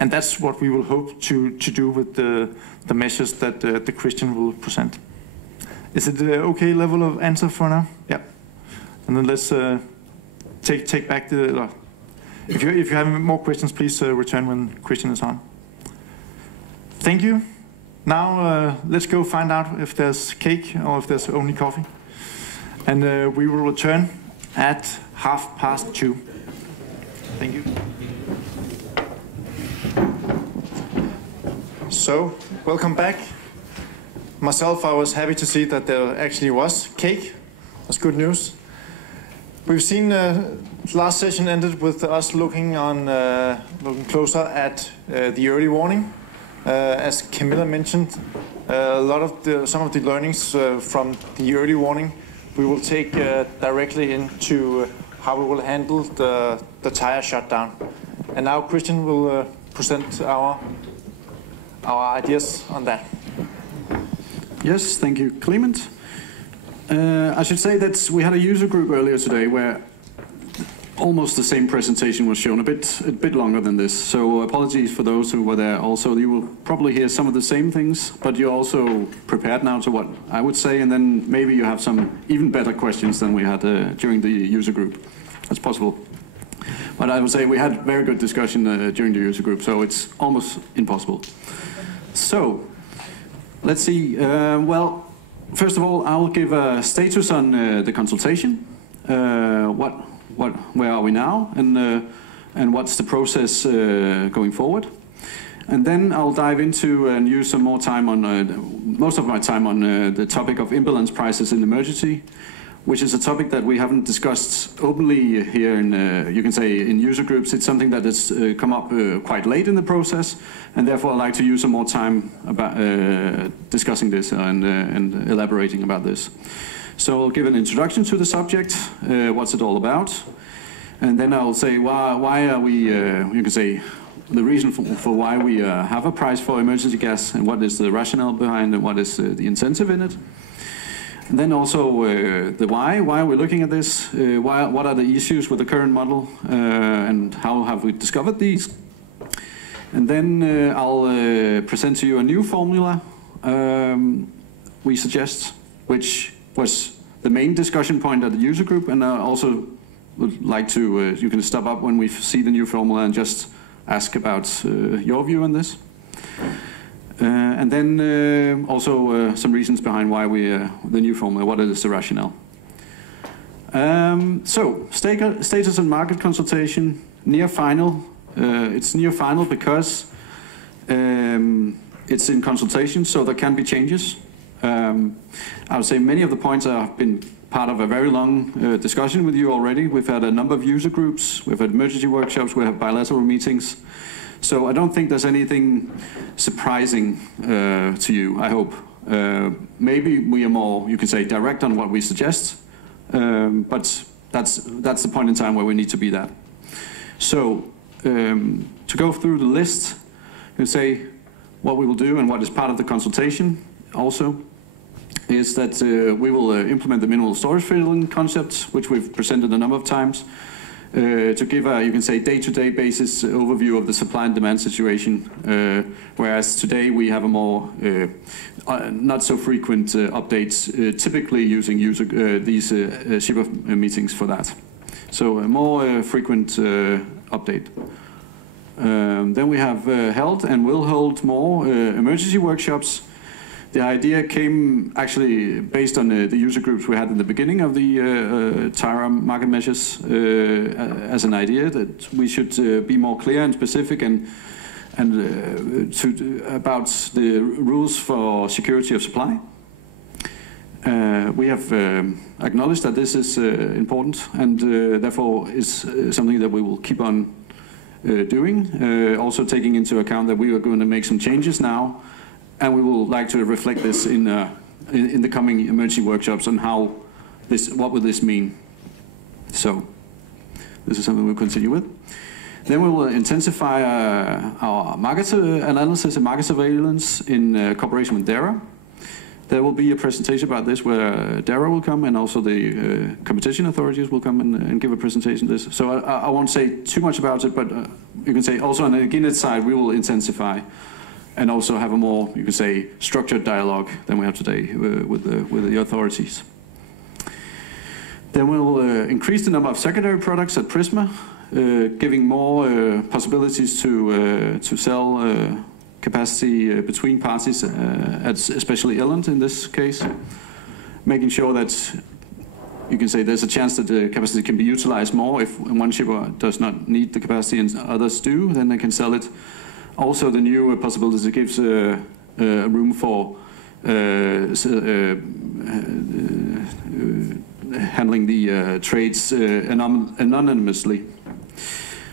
And that's what we will hope to do with the measures that the Christian will present. Is it an okay level of answer for now? Yeah. And then let's take back the... If you have more questions, please return when Christian is on. Thank you. Now let's go find out if there's cake or if there's only coffee. And we will return at 2:30. Thank you. So, welcome back. Myself, I was happy to see that there actually was cake. That's good news. We've seen the last session ended with us looking closer at the early warning. As Camilla mentioned, some of the learnings from the early warning we will take directly into how we will handle the tire shutdown. And now Christian will present our ideas on that. Yes, thank you, Clement. I should say that we had a user group earlier today where almost the same presentation was shown, a bit longer than this. So apologies for those who were there. Also, you will probably hear some of the same things, but you're also prepared now to what I would say, and then maybe you have some even better questions than we had during the user group. That's possible. But I would say we had very good discussion during the user group, so it's almost impossible. So, let's see. Well, first of all, I'll give a status on the consultation. Where are we now, and what's the process going forward? And then I'll dive into and use some more time on most of my time on the topic of imbalance prices in emergency, which is a topic that we haven't discussed openly here in, you can say, in user groups. It's something that has come up quite late in the process, and therefore I'd like to use some more time about discussing this and elaborating about this. So I'll give an introduction to the subject, what's it all about, and then I'll say why are we, you can say, the reason for why we have a price for emergency gas, and what is the rationale behind it, what is the incentive in it. And then also the why are we looking at this, what are the issues with the current model, and how have we discovered these. And then I'll present to you a new formula we suggest, which was the main discussion point at the user group, and I also would like to, you can stop up when we see the new formula and just ask about your view on this. And then also some reasons behind why the new formula, what is the rationale. So, status on market consultation, near final. It's near final because it's in consultation, so there can be changes. I would say many of the points have been part of a very long discussion with you already. We've had a number of user groups, we've had emergency workshops, we have bilateral meetings. So I don't think there's anything surprising to you, I hope. Maybe we are more, you can say, direct on what we suggest, but that's the point in time where we need to be that. So to go through the list, you can say what we will do and what is part of the consultation also is that we will implement the minimal storage filling concept, which we've presented a number of times. To give a, you can say, day-to-day basis overview of the supply and demand situation, whereas today we have a more not so frequent updates, typically using these SHIPA meetings for that. So a more frequent update. Then we have held and will hold more emergency workshops. The idea came actually based on the user groups we had in the beginning of the TIRA market measures as an idea that we should be more clear and specific and about the rules for security of supply. We have acknowledged that this is important and therefore is something that we will keep on doing, also taking into account that we are going to make some changes now. And we will like to reflect this in the coming emergency workshops on how what will this mean. So this is something we'll continue with. Then we will intensify our market analysis and market surveillance in cooperation with DARA. There will be a presentation about this where DARA will come and also the competition authorities will come and give a presentation on this. So I won't say too much about it, but you can say also on the Ginet side we will intensify and also have a more, you can say, structured dialogue than we have today with the authorities. Then we'll increase the number of secondary products at Prisma, giving more possibilities to sell capacity between parties, especially Irland in this case, making sure that you can say there's a chance that the capacity can be utilized more. If one shipper does not need the capacity and others do, then they can sell it. Also, the new possibilities, it gives room for handling the trades anonymously.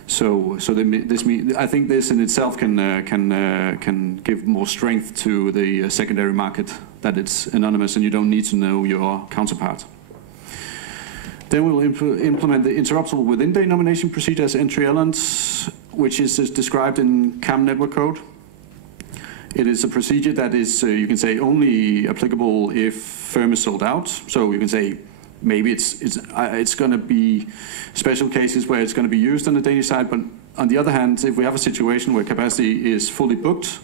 So I think this in itself can give more strength to the secondary market, that it's anonymous and you don't need to know your counterpart. Then we'll implement the interruptible within-day nomination procedure as entry elements, which is described in CAM network code. It is a procedure that is, you can say, only applicable if firm is sold out. So you can say maybe it's going to be special cases where it's going to be used on the Danish side. But on the other hand, if we have a situation where capacity is fully booked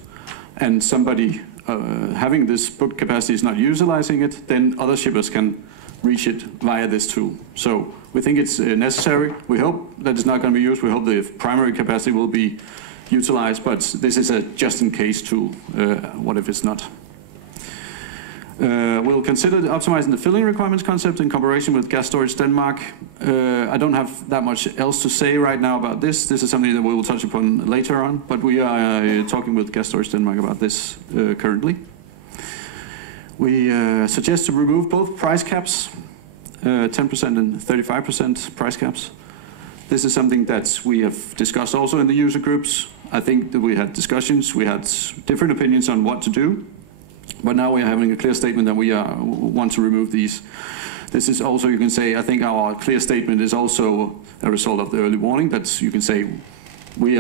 and somebody having this booked capacity is not utilizing it, then other shippers can reach it via this tool. So we think it's necessary. We hope that it's not going to be used. We hope the primary capacity will be utilized, but this is a just-in-case tool. What if it's not? We'll consider optimizing the filling requirements concept in cooperation with Gas Storage Denmark. I don't have that much else to say right now about this. This is something that we will touch upon later on, but we are talking with Gas Storage Denmark about this currently. We suggest to remove both price caps, 10% and 35% price caps. This is something that we have discussed also in the user groups. I think that we had discussions, we had different opinions on what to do, but now we are having a clear statement that we want to remove these. This is also, you can say, I think our clear statement is also a result of the early warning, that you can say we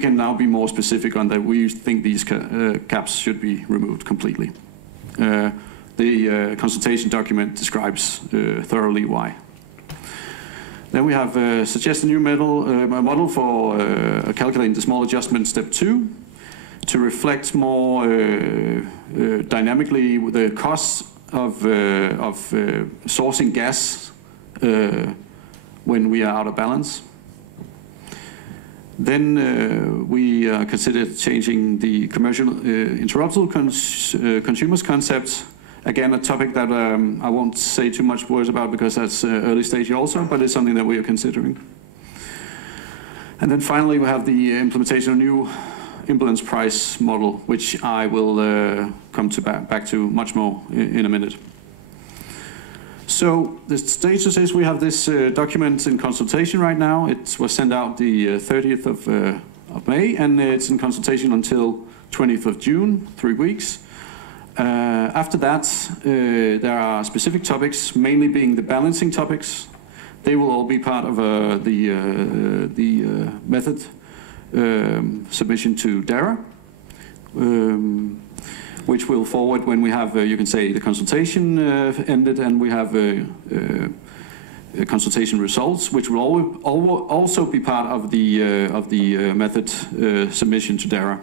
can now be more specific on that. We think these caps should be removed completely. The consultation document describes thoroughly why. Then we have suggested a new model for calculating the small adjustment step 2 to reflect more dynamically the costs of sourcing gas when we are out of balance. Then we considered changing the commercial interruptible consumers concept. Again, a topic that I won't say too much words about because that's early stage also, but it's something that we are considering. And then finally, we have the implementation of new imbalance price model, which I will come to back to much more in a minute. So the status is we have this document in consultation right now. It was sent out the 30th of May, and it's in consultation until 20th of June, 3 weeks. After that, there are specific topics, mainly being the balancing topics. They will all be part of the method submission to DARA, which will forward when we have, you can say, the consultation ended and we have consultation results, which will also be part of the method submission to DARA.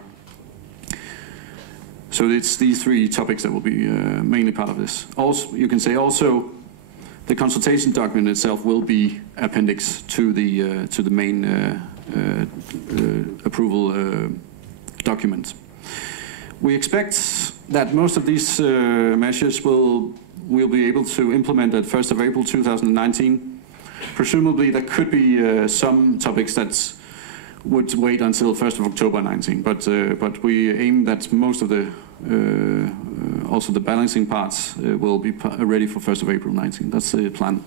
So it's these 3 topics that will be mainly part of this. Also, you can say also the consultation document itself will be appendix to the main approval document. We expect that most of these measures we'll be able to implement at 1st of April 2019. Presumably there could be some topics that would wait until 1st of October 19, but we aim that most of the also the balancing parts will be ready for 1st of April 19. That's the plan.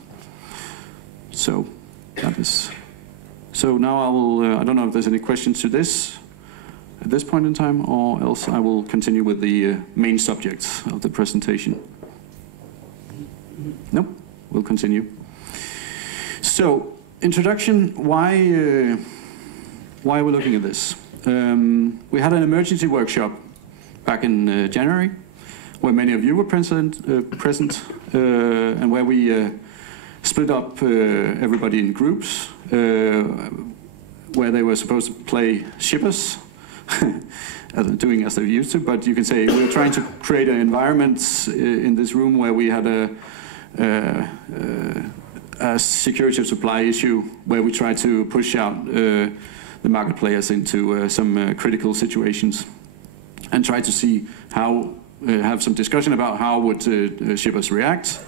So that is. So now I will. I don't know if there's any questions to this at this point in time, or else I will continue with the main subjects of the presentation. No, we'll continue. So introduction. Why are we looking at this? We had an emergency workshop back in January, where many of you were present, and where we split up everybody in groups, where they were supposed to play shippers, doing as they used to. But you can say we were trying to create an environment in this room where we had a security of supply issue, where we tried to push out the market players into some critical situations, and try to see how, have some discussion about how would shippers react,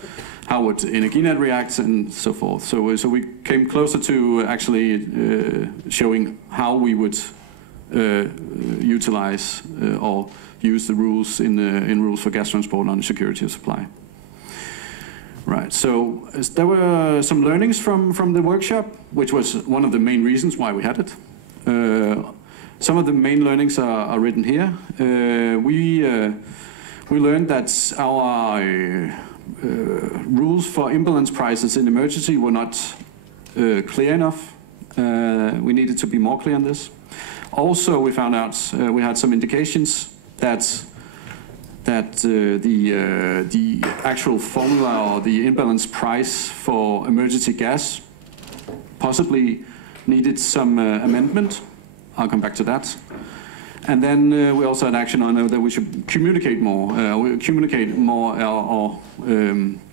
how would Energinet react, and so forth. So we came closer to actually showing how we would utilize or use the rules in rules for gas transport on security of supply. Right, so there were some learnings from the workshop, which was one of the main reasons why we had it. Some of the main learnings are written here. We learned that our rules for imbalance prices in emergency were not clear enough. We needed to be more clear on this. Also, we found out we had some indications that the actual formula or the imbalance price for emergency gas possibly needed some amendment. I'll come back to that. And then we also had action on that we should communicate more,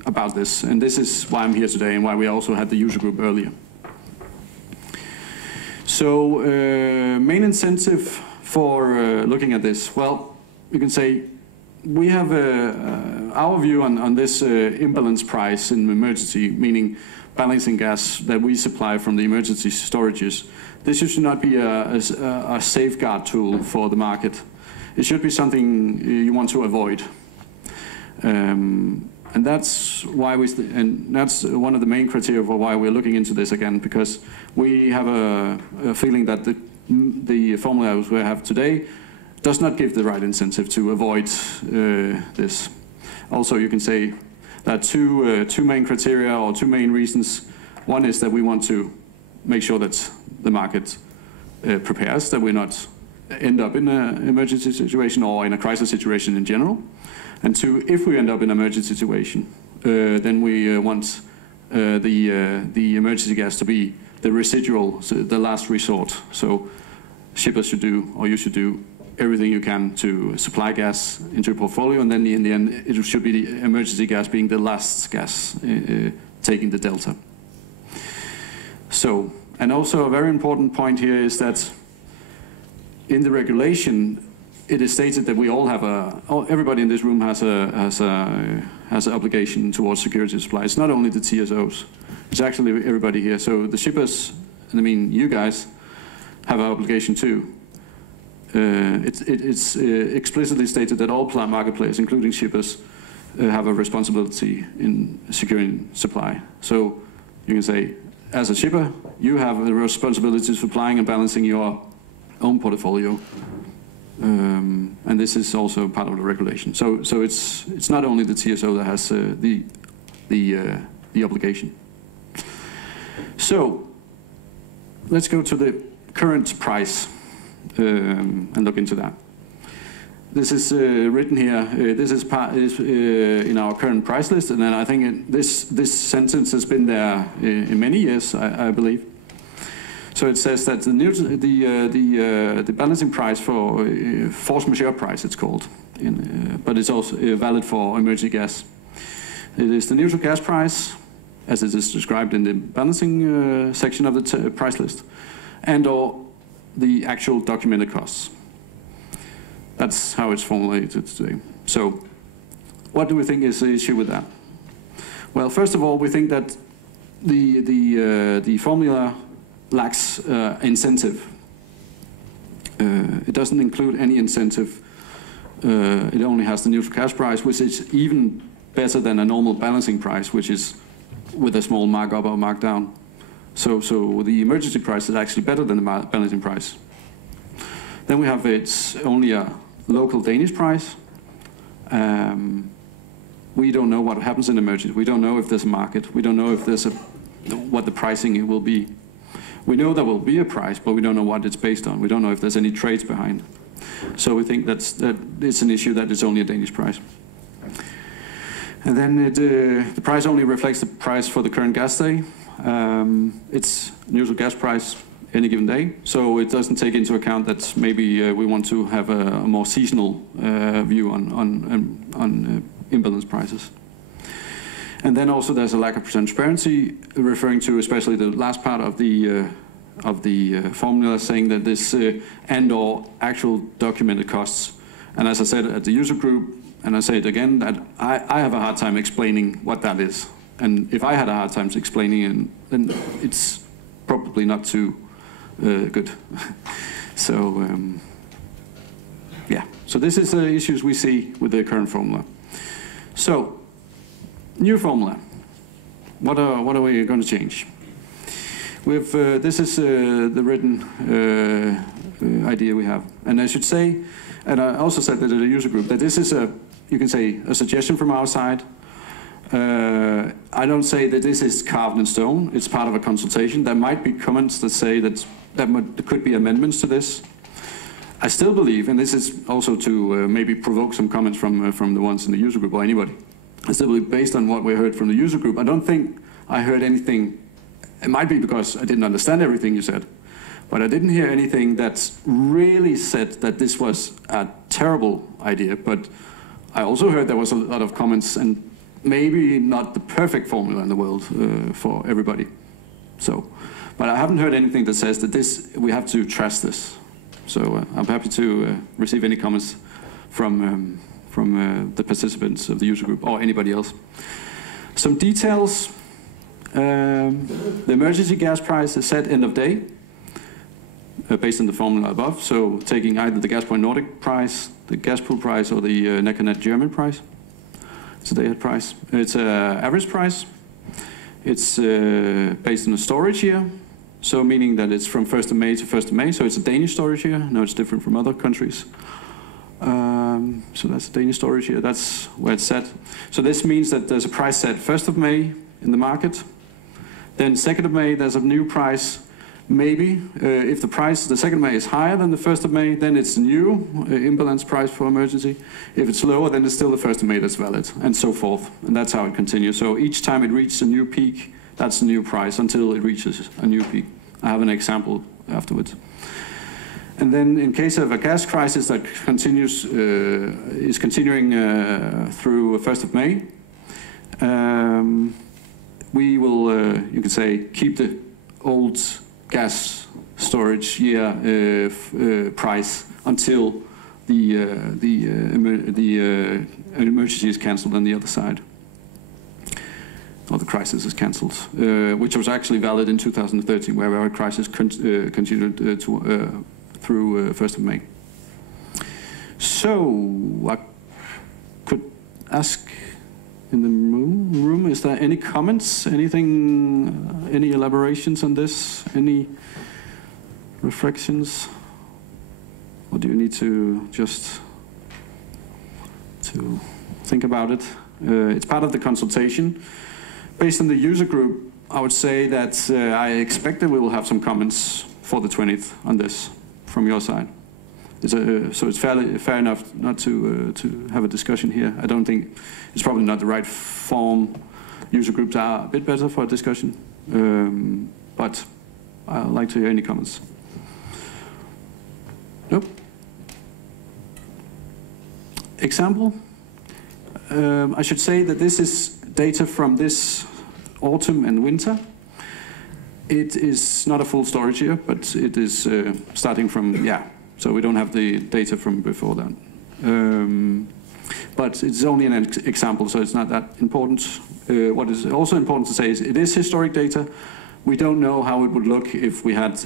about this. And this is why I'm here today and why we also had the user group earlier. So main incentive for looking at this, well, you can say we have our view on this imbalance price in emergency, meaning balancing gas that we supply from the emergency storages. This should not be a safeguard tool for the market. It should be something you want to avoid. And that's why that's one of the main criteria for why we're looking into this again, because we have a feeling that the formulas we have today does not give the right incentive to avoid this. Also, you can say that two main criteria or two main reasons. One is that we want to make sure that the market prepares, that we not end up in an emergency situation or in a crisis situation in general. And two, if we end up in an emergency situation, then we want the emergency gas to be the residual, so the last resort. So shippers should do, or you should do, everything you can to supply gas into your portfolio, and then in the end, it should be the emergency gas being the last gas taking the delta. So, and also a very important point here is that in the regulation, it is stated that we all have everybody in this room has an obligation towards security of supply. It's not only the TSOs, it's actually everybody here. So the shippers, and I mean you guys, have an obligation too. It's explicitly stated that all market players, including shippers, have a responsibility in securing supply. So you can say, as a shipper, you have the responsibility for supplying and balancing your own portfolio. And this is also part of the regulation. So it's not only the TSO that has the obligation. So let's go to the current price and look into that. This is written here. This is in our current price list, and then I think this sentence has been there in many years, I believe. So it says that the balancing price for force majeure price, it's called, but it's also valid for emergency gas. It is the neutral gas price, as it is described in the balancing section of the price list, and/or the actual documented costs. That's how it's formulated today. So, what do we think is the issue with that? Well, first of all, we think that the formula lacks incentive. It doesn't include any incentive. It only has the neutral cash price, which is even better than a normal balancing price, which is with a small markup or markdown. So the emergency price is actually better than the balancing price. Then we have it's only a local Danish price. We don't know what happens in emergency. We don't know if there's a market. We don't know if there's what the pricing will be. We know there will be a price, but we don't know what it's based on. We don't know if there's any trades behind. So we think that it's an issue that it's only a Danish price. And then the price only reflects the price for the current gas day. It's neutral gas price any given day, so it doesn't take into account that maybe we want to have a more seasonal view on imbalance prices. And then also there's a lack of transparency, referring to especially the last part of the formula, saying that this and/or actual documented costs. And as I said at the user group, and I say it again, that I have a hard time explaining what that is. And if I had a hard time explaining it, then it's probably not too good. So yeah, so this is the issues we see with the current formula. So new formula. What are we going to change? This is the written idea we have, and I should say, and I also said that in the user group, that this is you can say a suggestion from our side. I don't say that this is carved in stone. It's part of a consultation. There might be comments that say that there could be amendments to this. I still believe, and this is also to maybe provoke some comments from the ones in the user group or anybody. I still believe, based on what we heard from the user group, I don't think I heard anything. It might be because I didn't understand everything you said, but I didn't hear anything that really said that this was a terrible idea. But I also heard there was a lot of comments, and maybe not the perfect formula in the world for everybody. So, but I haven't heard anything that says that we have to trash this. So I'm happy to receive any comments from the participants of the user group or anybody else. Some details. The emergency gas price is set end of day based on the formula above. So taking either the Gaspoint Nordic price, the Gaspool price, or the NECONET German price. It's a day-ahead price. It's an average price. It's based on a storage year. So meaning that it's from 1st of May to 1st of May. So it's a Danish storage year. No, it's different from other countries. So that's a Danish storage year. That's where it's set. So this means that there's a price set 1st of May in the market. Then 2nd of May, there's a new price. Maybe if the price, the 2nd of May is higher than the 1st of May, then it's the new imbalance price for emergency. If it's lower, then it's still the 1st of May that's valid, and so forth. And that's how it continues. So each time it reaches a new peak, that's the new price until it reaches a new peak. I have an example afterwards. And then in case of a gas crisis that continues, is continuing through 1st of May, we will, you could say, keep the old gas storage year price until the emergency is cancelled on the other side, or the crisis is cancelled, which was actually valid in 2013, where our crisis continued through 1st of May. So I could ask in the room, is there any comments, anything, any elaborations on this, any reflections? Or do you need to just to think about it? It's part of the consultation. Based on the user group, I would say that I expect that we will have some comments for the 20th on this from your side. So it's fair enough not to have a discussion here. I don't think it's probably not the right form. User groups are a bit better for a discussion, but I'd like to hear any comments. Nope. Example. I should say that this is data from this autumn and winter. It is not a full storage year, but it is starting from, yeah. So we don't have the data from before that. But it's only an example, so it's not that important. What is also important to say is it is historic data. We don't know how it would look if we had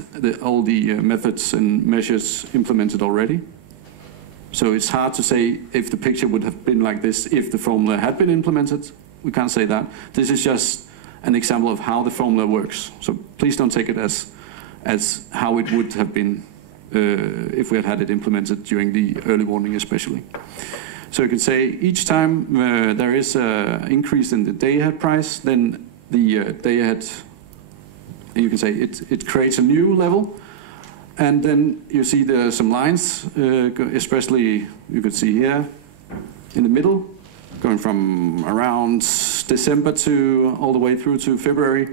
all the methods and measures implemented already. So it's hard to say if the picture would have been like this if the formula had been implemented. We can't say that. This is just an example of how the formula works. So please don't take it as how it would have been if we had it implemented during the early warning especially. So you can say each time there is an increase in the day-ahead price, then the day-ahead, you can say it creates a new level. And then you see some lines, especially you could see here in the middle, going from around December to all the way through to February.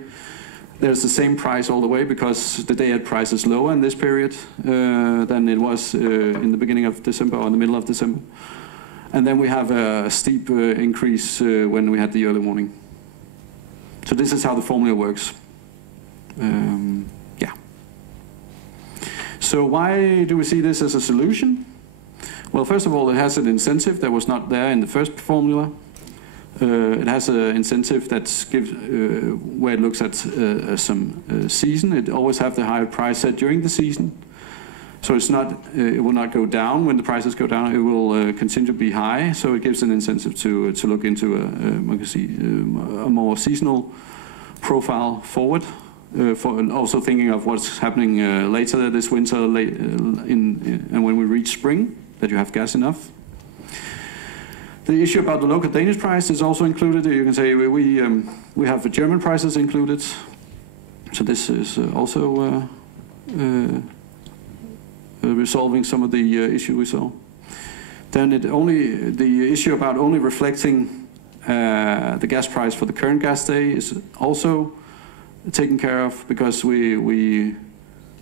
There's the same price all the way because the day-ahead price is lower in this period than it was in the beginning of December or in the middle of December. And then we have a steep increase when we had the early warning. So this is how the formula works. Yeah. So why do we see this as a solution? Well, first of all, it has an incentive that was not there in the first formula. It has an incentive that gives, where it looks at some season. It always have the higher price set during the season. So it's not, it will not go down when the prices go down. It will continue to be high. So it gives an incentive to look into a more seasonal profile forward. And also thinking of what's happening later this winter, and when we reach spring, that you have gas enough. The issue about the local Danish price is also included. You can say we have the German prices included. So this is also resolving some of the issue we saw. Then the issue about only reflecting the gas price for the current gas day is also taken care of, because we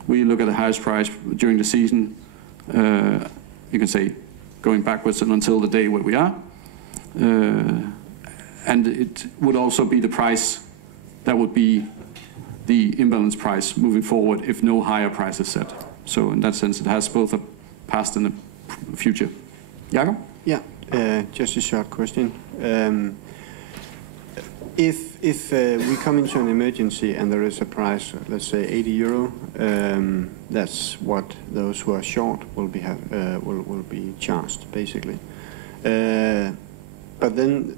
look at the highest price during the season. You can say going backwards until the day where we are, and it would also be the price that would be the imbalance price moving forward if no higher price is set. So in that sense, it has both a past and a future. Jakob? Yeah, just a short question. If we come into an emergency and there is a price, let's say 80 euro, that's what those who are short will be charged, basically. But then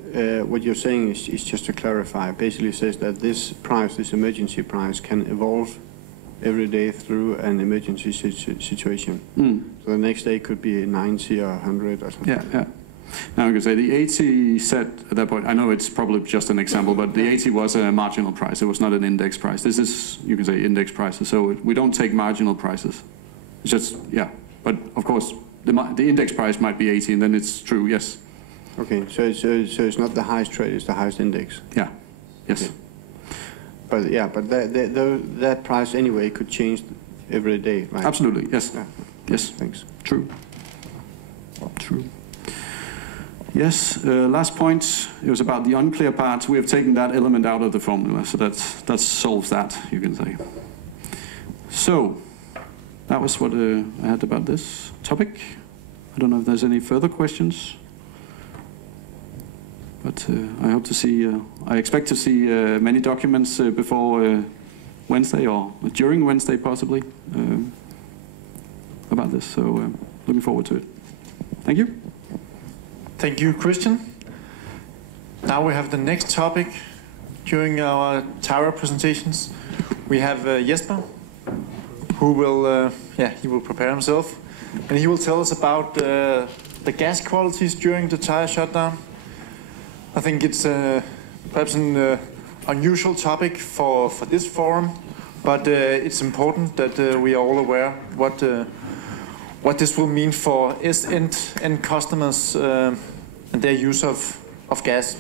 what you're saying is just to clarify, basically says that this price, this emergency price, can evolve every day through an emergency situation. So the next day could be 90 or 100 or something. Yeah. Now you can say the 80 set at that point, I know it's probably just an example, but the 80 was a marginal price. It was not an index price. This is, you can say, index prices. So we don't take marginal prices. It's just, yeah. But of course, the index price might be 80, and then it's true, yes. Okay, so it's not the highest trade, it's the highest index. Yeah, yes. Okay. But yeah, but that price anyway could change every day, right? Absolutely, yes. Yeah. Yes. Thanks. True. Yes, last point, it was about the unclear part. We have taken that element out of the formula, so that solves that, you can say. So, that was what I had about this topic. I don't know if there's any further questions. But I hope to see, I expect to see many documents before Wednesday, or during Wednesday possibly, about this. So looking forward to it. Thank you. Thank you, Christian. Now we have the next topic during our Tyra presentations. We have Jesper, who will, he will prepare himself, and he will tell us about the gas qualities during the Tyra shutdown. I think it's perhaps an unusual topic for this forum, but it's important that we are all aware what this will mean for end customers and their use of gas.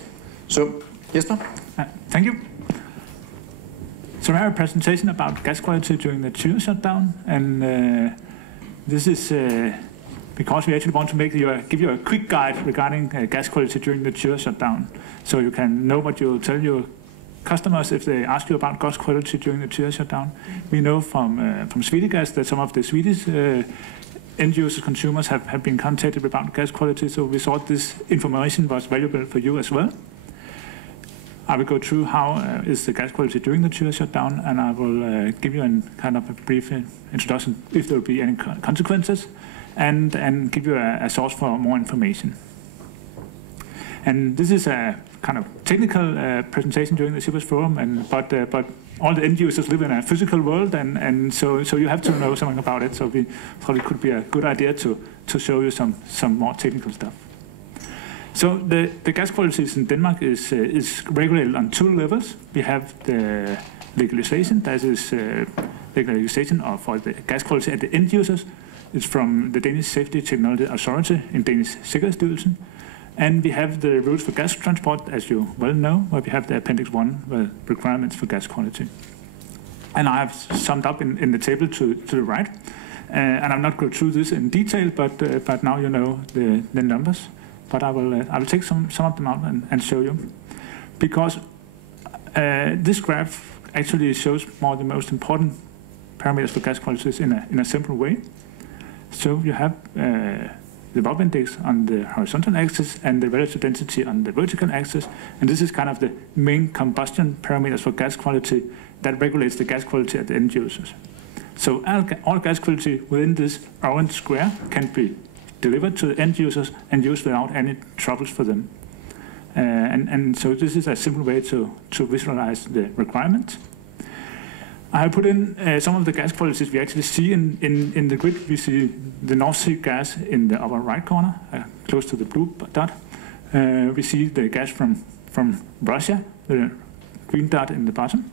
So, Jesper? Thank you. So I have a presentation about gas quality during the Tyra shutdown, and this is because we actually want to give you a quick guide regarding gas quality during the Tyra shutdown, so you can know what you'll tell your customers if they ask you about gas quality during the Tyra shutdown. We know from Swedegas that some of the Swedish end user consumers have been contacted about gas quality, so we thought this information was valuable for you as well. I will go through how is the gas quality during the Tyra shutdown, and I will give you a kind of a brief introduction if there will be any consequences, and give you a source for more information. And this is a kind of technical presentation during the Shippers Forum, but all the end users live in a physical world, and so you have to know something about it. So we thought it could be a good idea to show you some more technical stuff. So the gas qualities in Denmark is regulated on two levels. We have the legalization, that is legalization for the gas quality at the end users. It's from the Danish Safety Technology Authority in Danish Sikkerhedsstyrelsen. And we have the rules for gas transport, as you well know, where we have the Appendix 1 with requirements for gas quality. And I have summed up in the table to the right. And I'll not go through this in detail, but now you know the numbers. But I will take some of them out and show you. Because this graph actually shows more the most important parameters for gas qualities in a simple way. So you have the VOP index on the horizontal axis and the relative density on the vertical axis. And this is kind of the main combustion parameters for gas quality that regulates the gas quality at the end users. So all gas quality within this orange square can be delivered to the end users and used without any troubles for them. And so this is a simple way to visualize the requirements. I have put in some of the gas qualities we actually see in the grid. We see the North Sea gas in the upper right corner, close to the blue dot. We see the gas from Russia, the green dot in the bottom,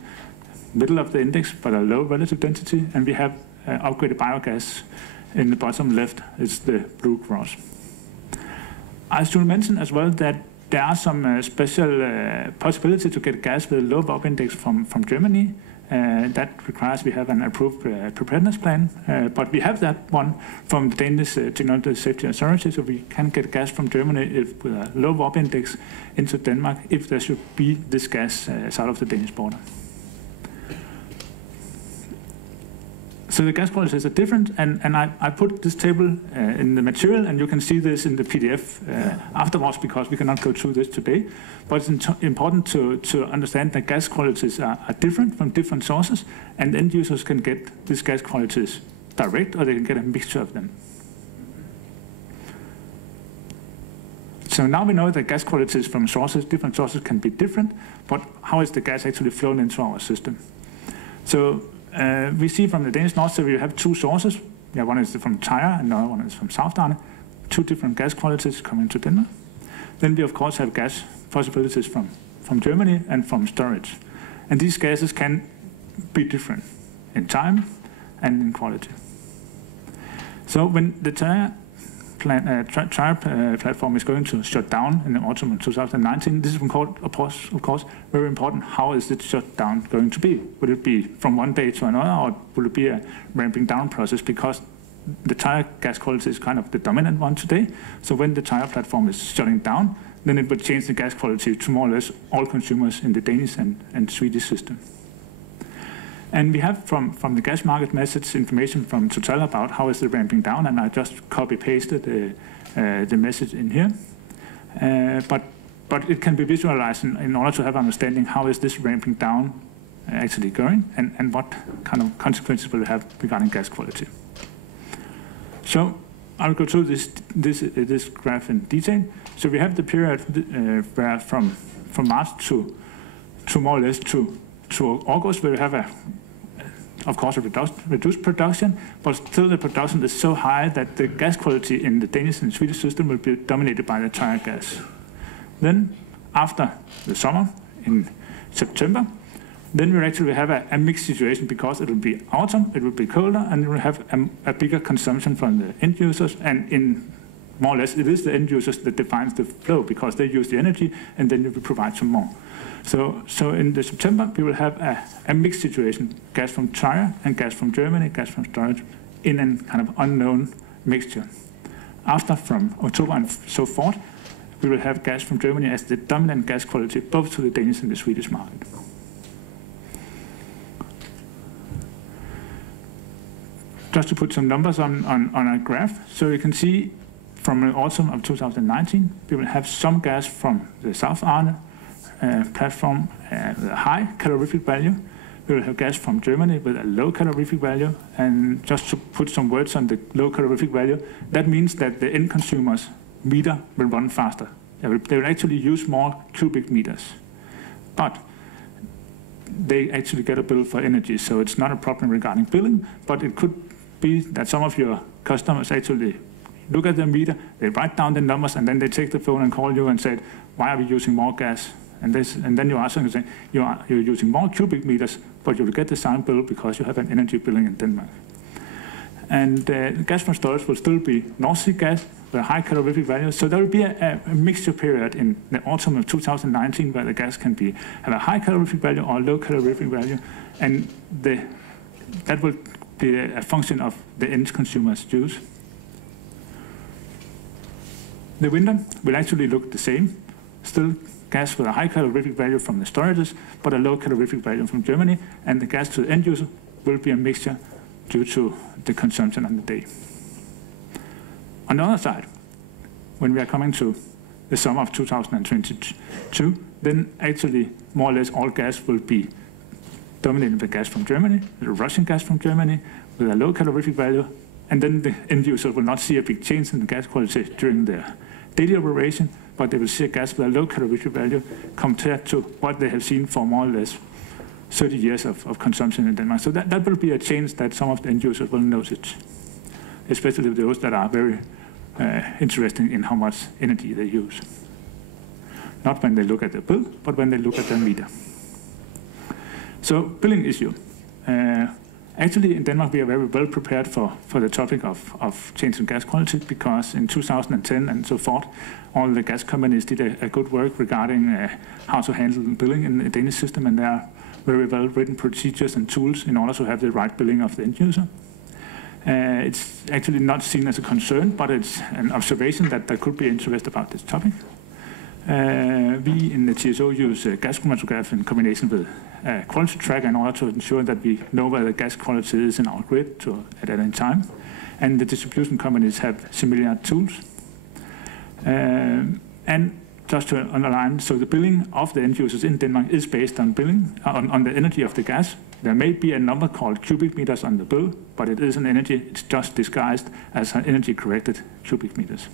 middle of the index, but a low relative density. And we have upgraded biogas in the bottom left, is the blue cross. I should mention as well that there are some special possibility to get gas with a low VOP index from Germany. That requires we have an approved preparedness plan, but we have that one from the Danish Technology Safety Authority, so we can get gas from Germany with a low VOP index into Denmark if there should be this gas south of the Danish border. So the gas qualities are different, and I put this table in the material, and you can see this in the PDF afterwards, because we cannot go through this today. But it's important to understand that gas qualities are different from different sources, and end users can get these gas qualities direct, or they can get a mixture of them. So now we know that gas qualities from sources, different sources, can be different, but how is the gas actually flown into our system? So we see from the Danish North Sea we have two sources. Yeah, one is from Tyre and the other one is from South Arne. Two different gas qualities coming to Denmark. Then we of course have gas possibilities from Germany and from storage. And these gases can be different in time and in quality. So when the Tyre platform is going to shut down in the autumn of 2019, this is of course very important. How is this shutdown going to be? Will it be from one day to another, or will it be a ramping down process? Because the Tyre gas quality is kind of the dominant one today. So when the Tyre platform is shutting down, then it will change the gas quality to more or less all consumers in the Danish and Swedish system. And we have from the gas market message information from Total about how is the ramping down, and I just copy-pasted the message in here. But it can be visualized in order to have understanding how is this ramping down actually going, and what kind of consequences will it have regarding gas quality. So I'll go through this graph in detail. So we have the period where from March to more or less to August, where we have of course, a reduced production, but still the production is so high that the gas quality in the Danish and Swedish system will be dominated by the Tyre gas. Then, after the summer, in September, then we actually have a mixed situation, because it will be autumn, it will be colder, and we will have a bigger consumption from the end users, and in more or less it is the end users that defines the flow, because they use the energy, and then you will provide some more. So in the September, we will have a mixed situation, gas from Tyre and gas from Germany, gas from storage, in a kind of unknown mixture. After, from October and so forth, we will have gas from Germany as the dominant gas quality, both to the Danish and the Swedish market. Just to put some numbers on a graph, so you can see from the autumn of 2019, we will have some gas from the South Arne platform with a high calorific value. We will have gas from Germany with a low calorific value. And just to put some words on the low calorific value, that means that the end consumer's meter will run faster. They will actually use more cubic meters. But they actually get a bill for energy, so it's not a problem regarding billing, but it could be that some of your customers actually look at their meter, they write down the numbers, and then they take the phone and call you and say, why are we using more gas? And then you ask them and say, you're using more cubic meters, but you will get the same bill because you have an energy billing in Denmark. And gas from storage will still be North Sea gas with a high calorific value. So there will be a mixture period in the autumn of 2019 where the gas can have a high calorific value or a low calorific value. And that will be a function of the end consumer's use. The winter will actually look the same. Still gas with a high calorific value from the storages, but a low calorific value from Germany. And the gas to the end user will be a mixture due to the consumption on the day. On the other side, when we are coming to the summer of 2022, then actually more or less all gas will be dominated by gas from Germany, the Russian gas from Germany, with a low calorific value, and then the end user will not see a big change in the gas quality during their daily operation, but they will see a gas with a low calorific value compared to what they have seen for more or less 30 years of consumption in Denmark. So that will be a change that some of the end users will notice, especially those that are very interested in how much energy they use. Not when they look at the bill, but when they look at the meter. So, billing issue. Actually, in Denmark, we are very well prepared for the topic of change in gas quality, because in 2010 and so forth, all the gas companies did a good work regarding how to handle billing in the Danish system, and there are very well written procedures and tools in order to have the right billing of the end user. It's actually not seen as a concern, but it's an observation that there could be interest about this topic. We in the TSO use gas chromatograph in combination with quality tracker in order to ensure that we know where the gas quality is in our grid at any time. And the distribution companies have similar tools. And just to underline, so the billing of the end users in Denmark is based on billing on the energy of the gas. There may be a number called cubic meters on the bill, but it is an energy. It's just disguised as an energy-corrected cubic meters.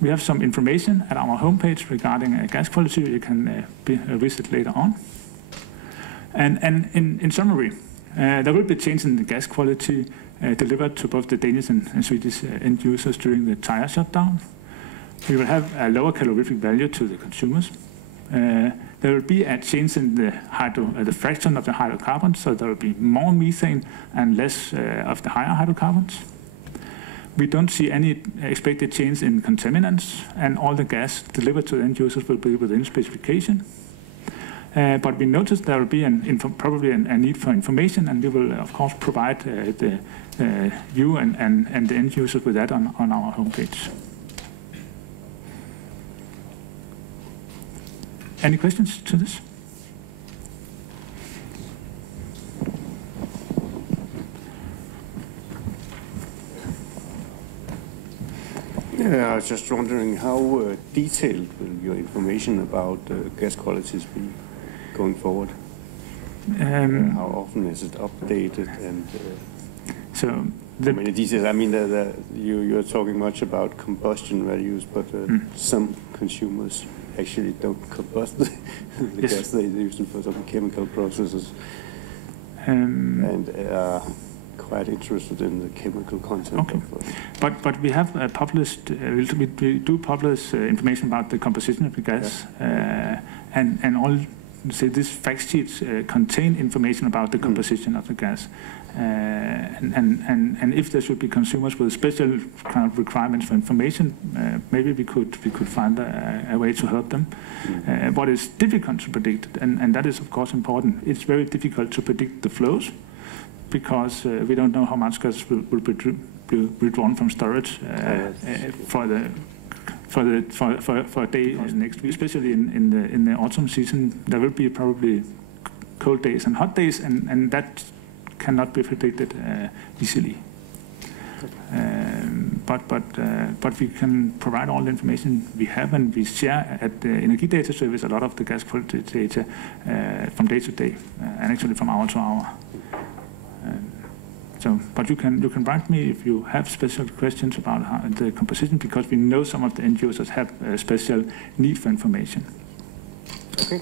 We have some information at our homepage regarding gas quality. You can visit later on. And in summary, there will be change in the gas quality delivered to both the Danish and Swedish end users during the tire shutdown. We will have a lower calorific value to the consumers. There will be a change in the fraction of the hydrocarbons, so there will be more methane and less of the higher hydrocarbons. We don't see any expected change in contaminants, and all the gas delivered to the end users will be within specification. But we noticed there will be probably a need for information, and we will, of course, provide you and the end users with that on our homepage. Any questions to this? Yeah, I was just wondering how detailed will your information about gas qualities be going forward? How often is it updated, and how many details? I mean, you're talking much about combustion values, but some consumers actually don't combust the gas. They use them for some chemical processes, and quite interested in the chemical content. Okay. But we have published, we do publish information about the composition of the gas, and all, say, these fact sheets contain information about the composition of the gas. And if there should be consumers with special kind of requirements for information, maybe we could find a way to help them. What is difficult to predict, and that is of course important, it's very difficult to predict the flows, because we don't know how much gas will be withdrawn from storage for a day next week. Especially in the autumn season, there will be probably cold days and hot days, and that cannot be predicted easily. But we can provide all the information we have, and we share at the Energy Data Service a lot of the gas quality data from day to day, and actually from hour to hour. But you can write me if you have special questions about the composition, because we know some of the end users have a special need for information. Okay.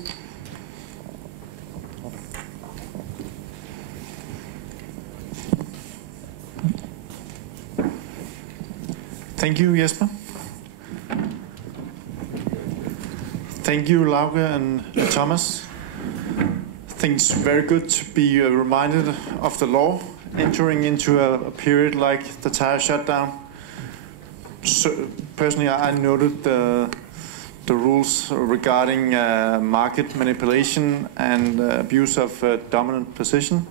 Thank you, Jesper. Thank you, Lauke and Thomas. I think it's very good to be reminded of the law entering into a period like the tire shutdown. So, personally, I noted the rules regarding market manipulation and abuse of dominant position.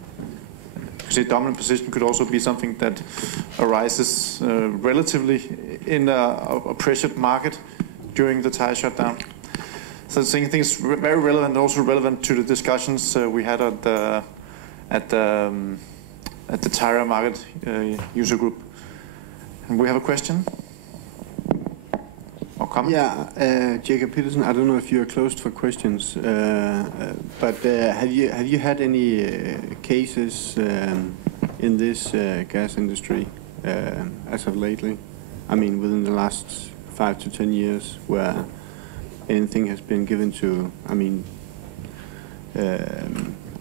Because dominant position could also be something that arises relatively in a pressured market during the tire shutdown. So I think it's very relevant, also relevant to the discussions we had at the tire market user group. And we have a question. comment? Yeah, Jacob Peterson. I don't know if you're closed for questions, but have you had any cases in this gas industry as of lately? I mean, within the last 5 to 10 years, where anything has been given to? I mean,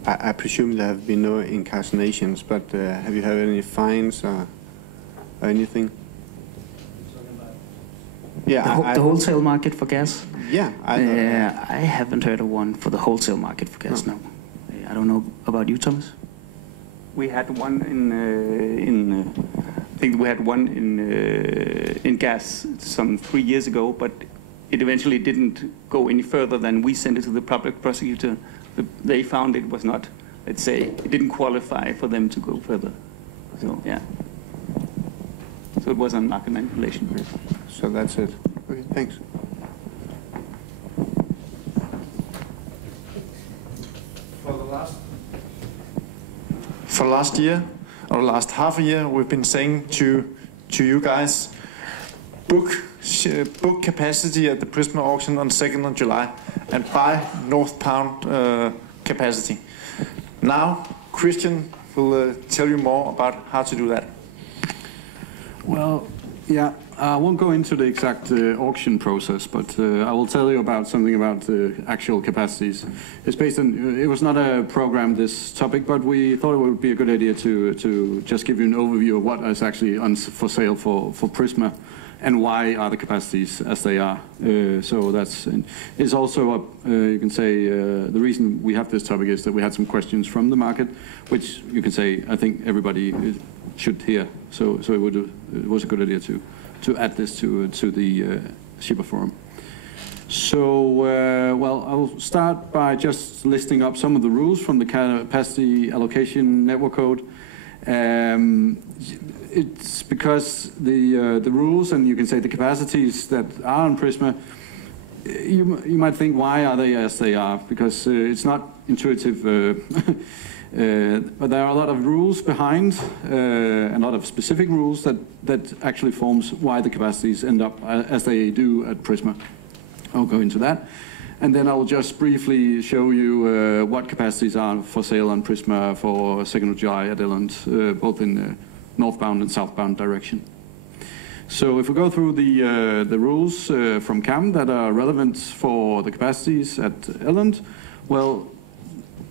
I presume there have been no incarcerations, but have you had any fines or anything? Yeah, the wholesale market for gas? Yeah. I haven't heard of one for the wholesale market for gas, no. I don't know about you, Thomas? We had one I think we had one in gas some 3 years ago, but it eventually didn't go any further than we sent it to the public prosecutor. They found it was not, let's say, it didn't qualify for them to go further. So, yeah. So it was on market manipulation. So that's it. Okay, thanks. For the last year, or last half a year, we've been saying to you guys, book capacity at the Prisma auction on 2nd of July and buy northbound capacity. Now, Christian will tell you more about how to do that. Well, yeah, I won't go into the exact auction process, but I will tell you about something about the actual capacities. It's based on, it was not a program, this topic, but we thought it would be a good idea to just give you an overview of what is actually for sale for Prisma and why are the capacities as they are. So that's, it's also, you can say, the reason we have this topic is that we had some questions from the market, which you can say, I think everybody should hear. So it was a good idea to add this to the Shipper Forum. So, well, I'll start by just listing up some of the rules from the Capacity Allocation Network Code. It's because the rules and you can say the capacities that are on Prisma, you might think, why are they as they are? Because it's not intuitive, but there are a lot of rules behind, a lot of specific rules that actually forms why the capacities end up as they do at Prisma. I'll go into that. And then I'll just briefly show you what capacities are for sale on Prisma for 2nd of July at Elland, both in the northbound and southbound direction. So if we go through the rules from CAM that are relevant for the capacities at Elland, well,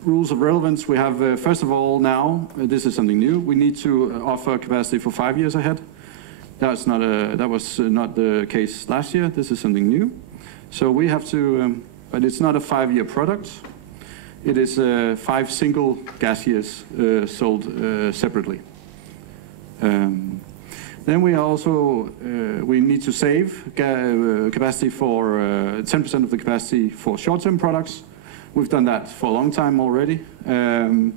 rules of relevance, we have, first of all, now, this is something new, we need to offer capacity for 5 years ahead. That was not the case last year. This is something new. So we have to, but it's not a 5-year product. It is 5 single gas years sold separately. Then we also, we need to save capacity for 10% of the capacity for short-term products. We've done that for a long time already. No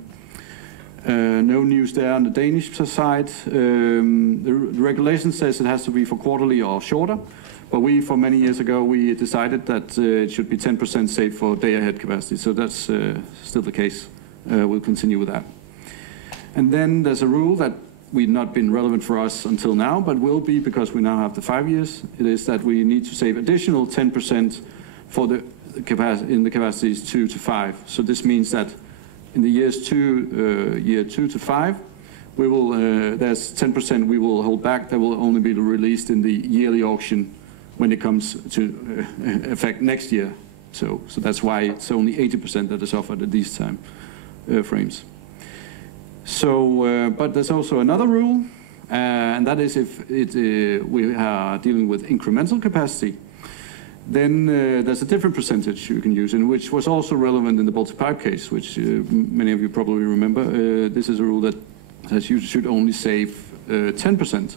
news there on the Danish side. The regulation says it has to be for quarterly or shorter, but we, for many years ago, we decided that it should be 10% saved for day-ahead capacity, so that's still the case. We'll continue with that. And then there's a rule that we've not been relevant for us until now, but will be because we now have the 5 years. It is that we need to save additional 10% for the in the capacities 2 to 5. So this means that in the year 2 to 5, we will there's 10% we will hold back that will only be released in the yearly auction when it comes to effect next year. So that's why it's only 80% that is offered at these time frames. So, but there's also another rule, and that is if we are dealing with incremental capacity, then there's a different percentage you can use, and which was also relevant in the Baltic Pipe case, which many of you probably remember. This is a rule that says you should only save 10%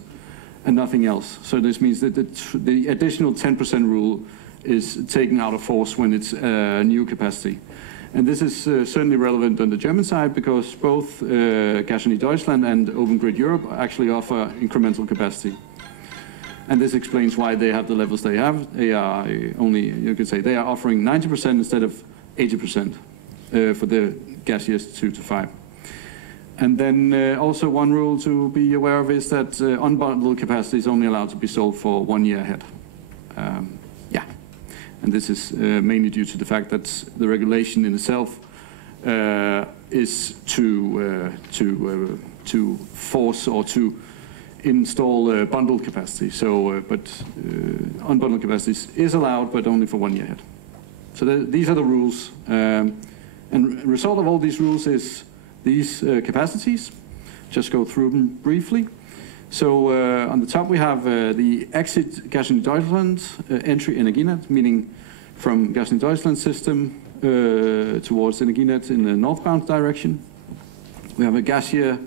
and nothing else. So this means that the additional 10% rule is taken out of force when it's new capacity. And this is certainly relevant on the German side because both Gasunie Deutschland and Open Grid Europe actually offer incremental capacity. And this explains why they have the levels they have. They are only, you could say, they are offering 90% instead of 80% for the gas years 2 to 5. And then also one rule to be aware of is that unbundled capacity is only allowed to be sold for 1 year ahead. And this is mainly due to the fact that the regulation in itself is to force or to install bundled capacity. So, but unbundled capacity is allowed, but only for 1 year ahead. So these are the rules. And the result of all these rules is these capacities. Just go through them briefly. So on the top we have the exit Gas in Deutschland, entry Energinet, meaning from Gas in Deutschland system towards Energinet in the northbound direction. We have a gas year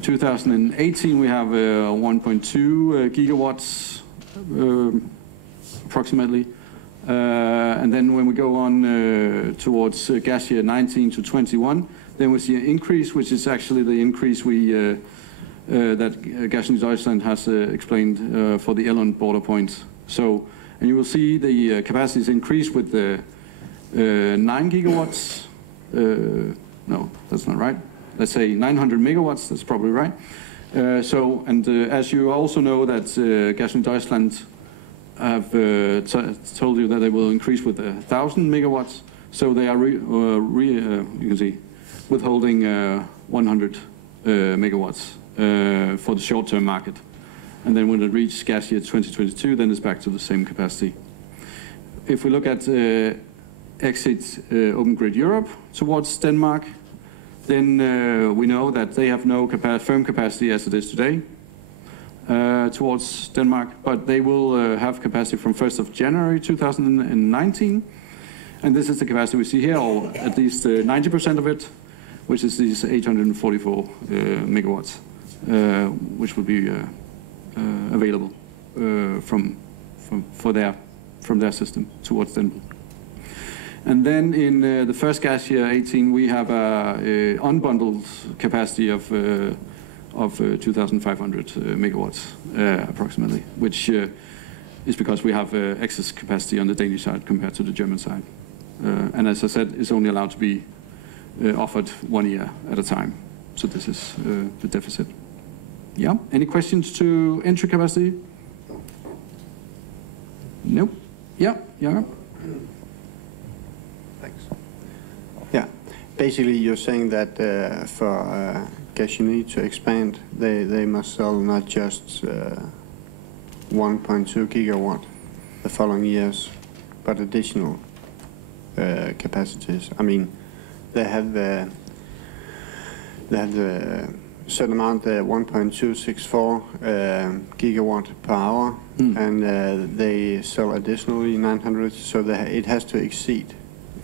2018, we have 1.2 gigawatts approximately. And then when we go on towards gas year 19 to 21, then we see an increase, which is actually the increase that Gas in Deutschland has explained for the Elland border point. So, and you will see the capacities increase with the 9 gigawatts. No, that's not right. Let's say 900 megawatts. That's probably right. As you also know, that Gas in Deutschland have told you that they will increase with 1,000 megawatts. So they are you can see withholding 100 megawatts for the short-term market. And then when it reaches gas year 2022, then it's back to the same capacity. If we look at exit Open Grid Europe towards Denmark, then we know that they have no firm capacity as it is today towards Denmark, but they will have capacity from 1st of January 2019. And this is the capacity we see here, or at least 90% of it, which is these 844 megawatts, which will be available from their system towards Denmark. And then in the first gas year 18, we have a unbundled capacity of 2,500 megawatts approximately, which is because we have excess capacity on the Danish side compared to the German side. And as I said, it's only allowed to be offered 1 year at a time. So this is the deficit. Yeah. Any questions to entry capacity? Nope. Yeah. Yeah. Thanks. Yeah. Basically, you're saying that for Gasunie to expand, they must sell not just 1.2 gigawatt the following years, but additional capacities. I mean, they have the certain amount, 1.264 gigawatt per hour, and they sell additionally 900, so it has to exceed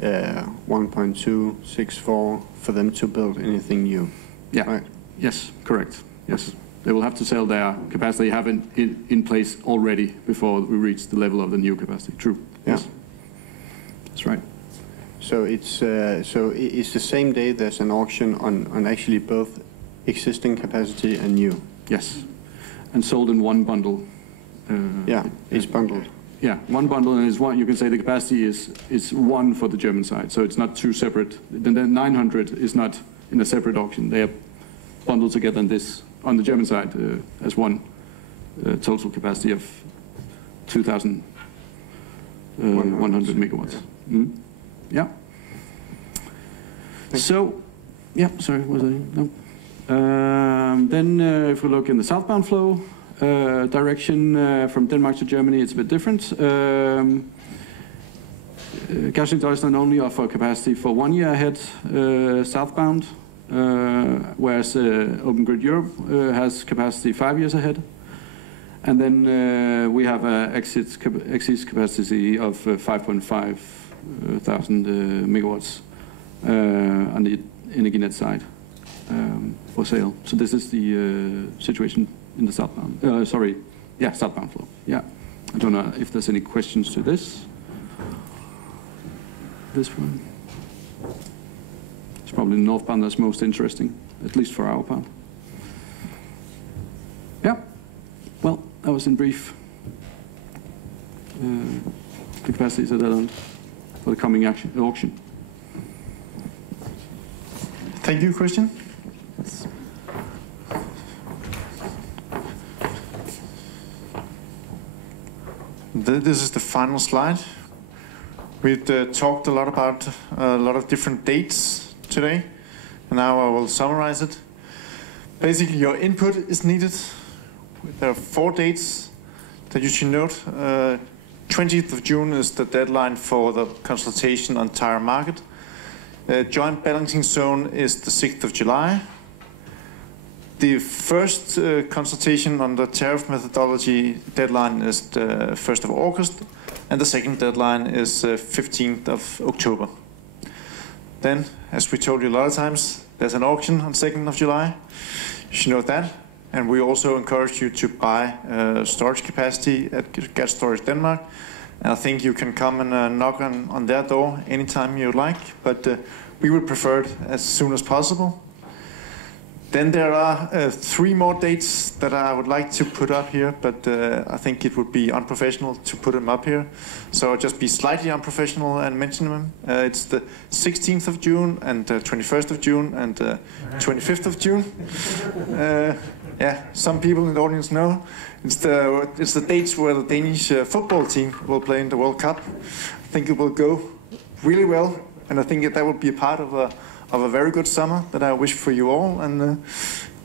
1.264 for them to build anything new. Yeah. Right? Yes, correct. Yes. They will have to sell their capacity they have in place already before we reach the level of the new capacity. True. Yeah. Yes. That's right. So it's the same day there's an auction on actually both existing capacity and new. Yes, and sold in one bundle. Yeah, it's bundled. Yeah, one bundle, and is one. You can say the capacity is one for the German side, so it's not two separate. The 900 is not in a separate auction. They are bundled together in this on the German side as one total capacity of 2,100 megawatts. Mm. Yeah. So, yeah. Sorry, was I no? Then if we look in the southbound flow direction from Denmark to Germany, it's a bit different. Gas in Deutschland only offer capacity for 1 year ahead southbound, whereas Open Grid Europe has capacity 5 years ahead. And then we have exit capacity of 5.5 thousand megawatts on the Energinet side. For sale. So this is the situation in the southbound. Southbound flow. Yeah. I don't know if there's any questions to this. This one. It's probably northbound that's most interesting, at least for our part. Yeah. Well, that was in brief. The capacities at Elland for the coming auction. Thank you, Christian. This is the final slide. We've talked a lot about a lot of different dates today, and now I will summarize it. Basically, your input is needed. There are 4 dates that you should note. 20th of June is the deadline for the consultation on tire market. Joint balancing zone is the 6th of July. The first consultation on the tariff methodology deadline is the 1st of August, and the second deadline is 15th of October. Then, as we told you a lot of times, there's an auction on 2nd of July. You should note that. And we also encourage you to buy storage capacity at Gas Storage Denmark. And I think you can come and knock on their door anytime you like, but we would prefer it as soon as possible. Then there are 3 more dates that I would like to put up here, but I think it would be unprofessional to put them up here. So I'll just be slightly unprofessional and mention them. It's the 16th of June and 21st of June and 25th of June. Yeah, some people in the audience know. It's the dates where the Danish football team will play in the World Cup. I think it will go really well, and I think that will be a part of a very good summer that I wish for you all. And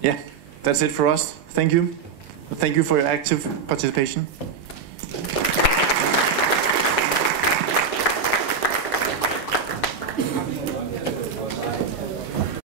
yeah, that's it for us. Thank you. Thank you for your active participation.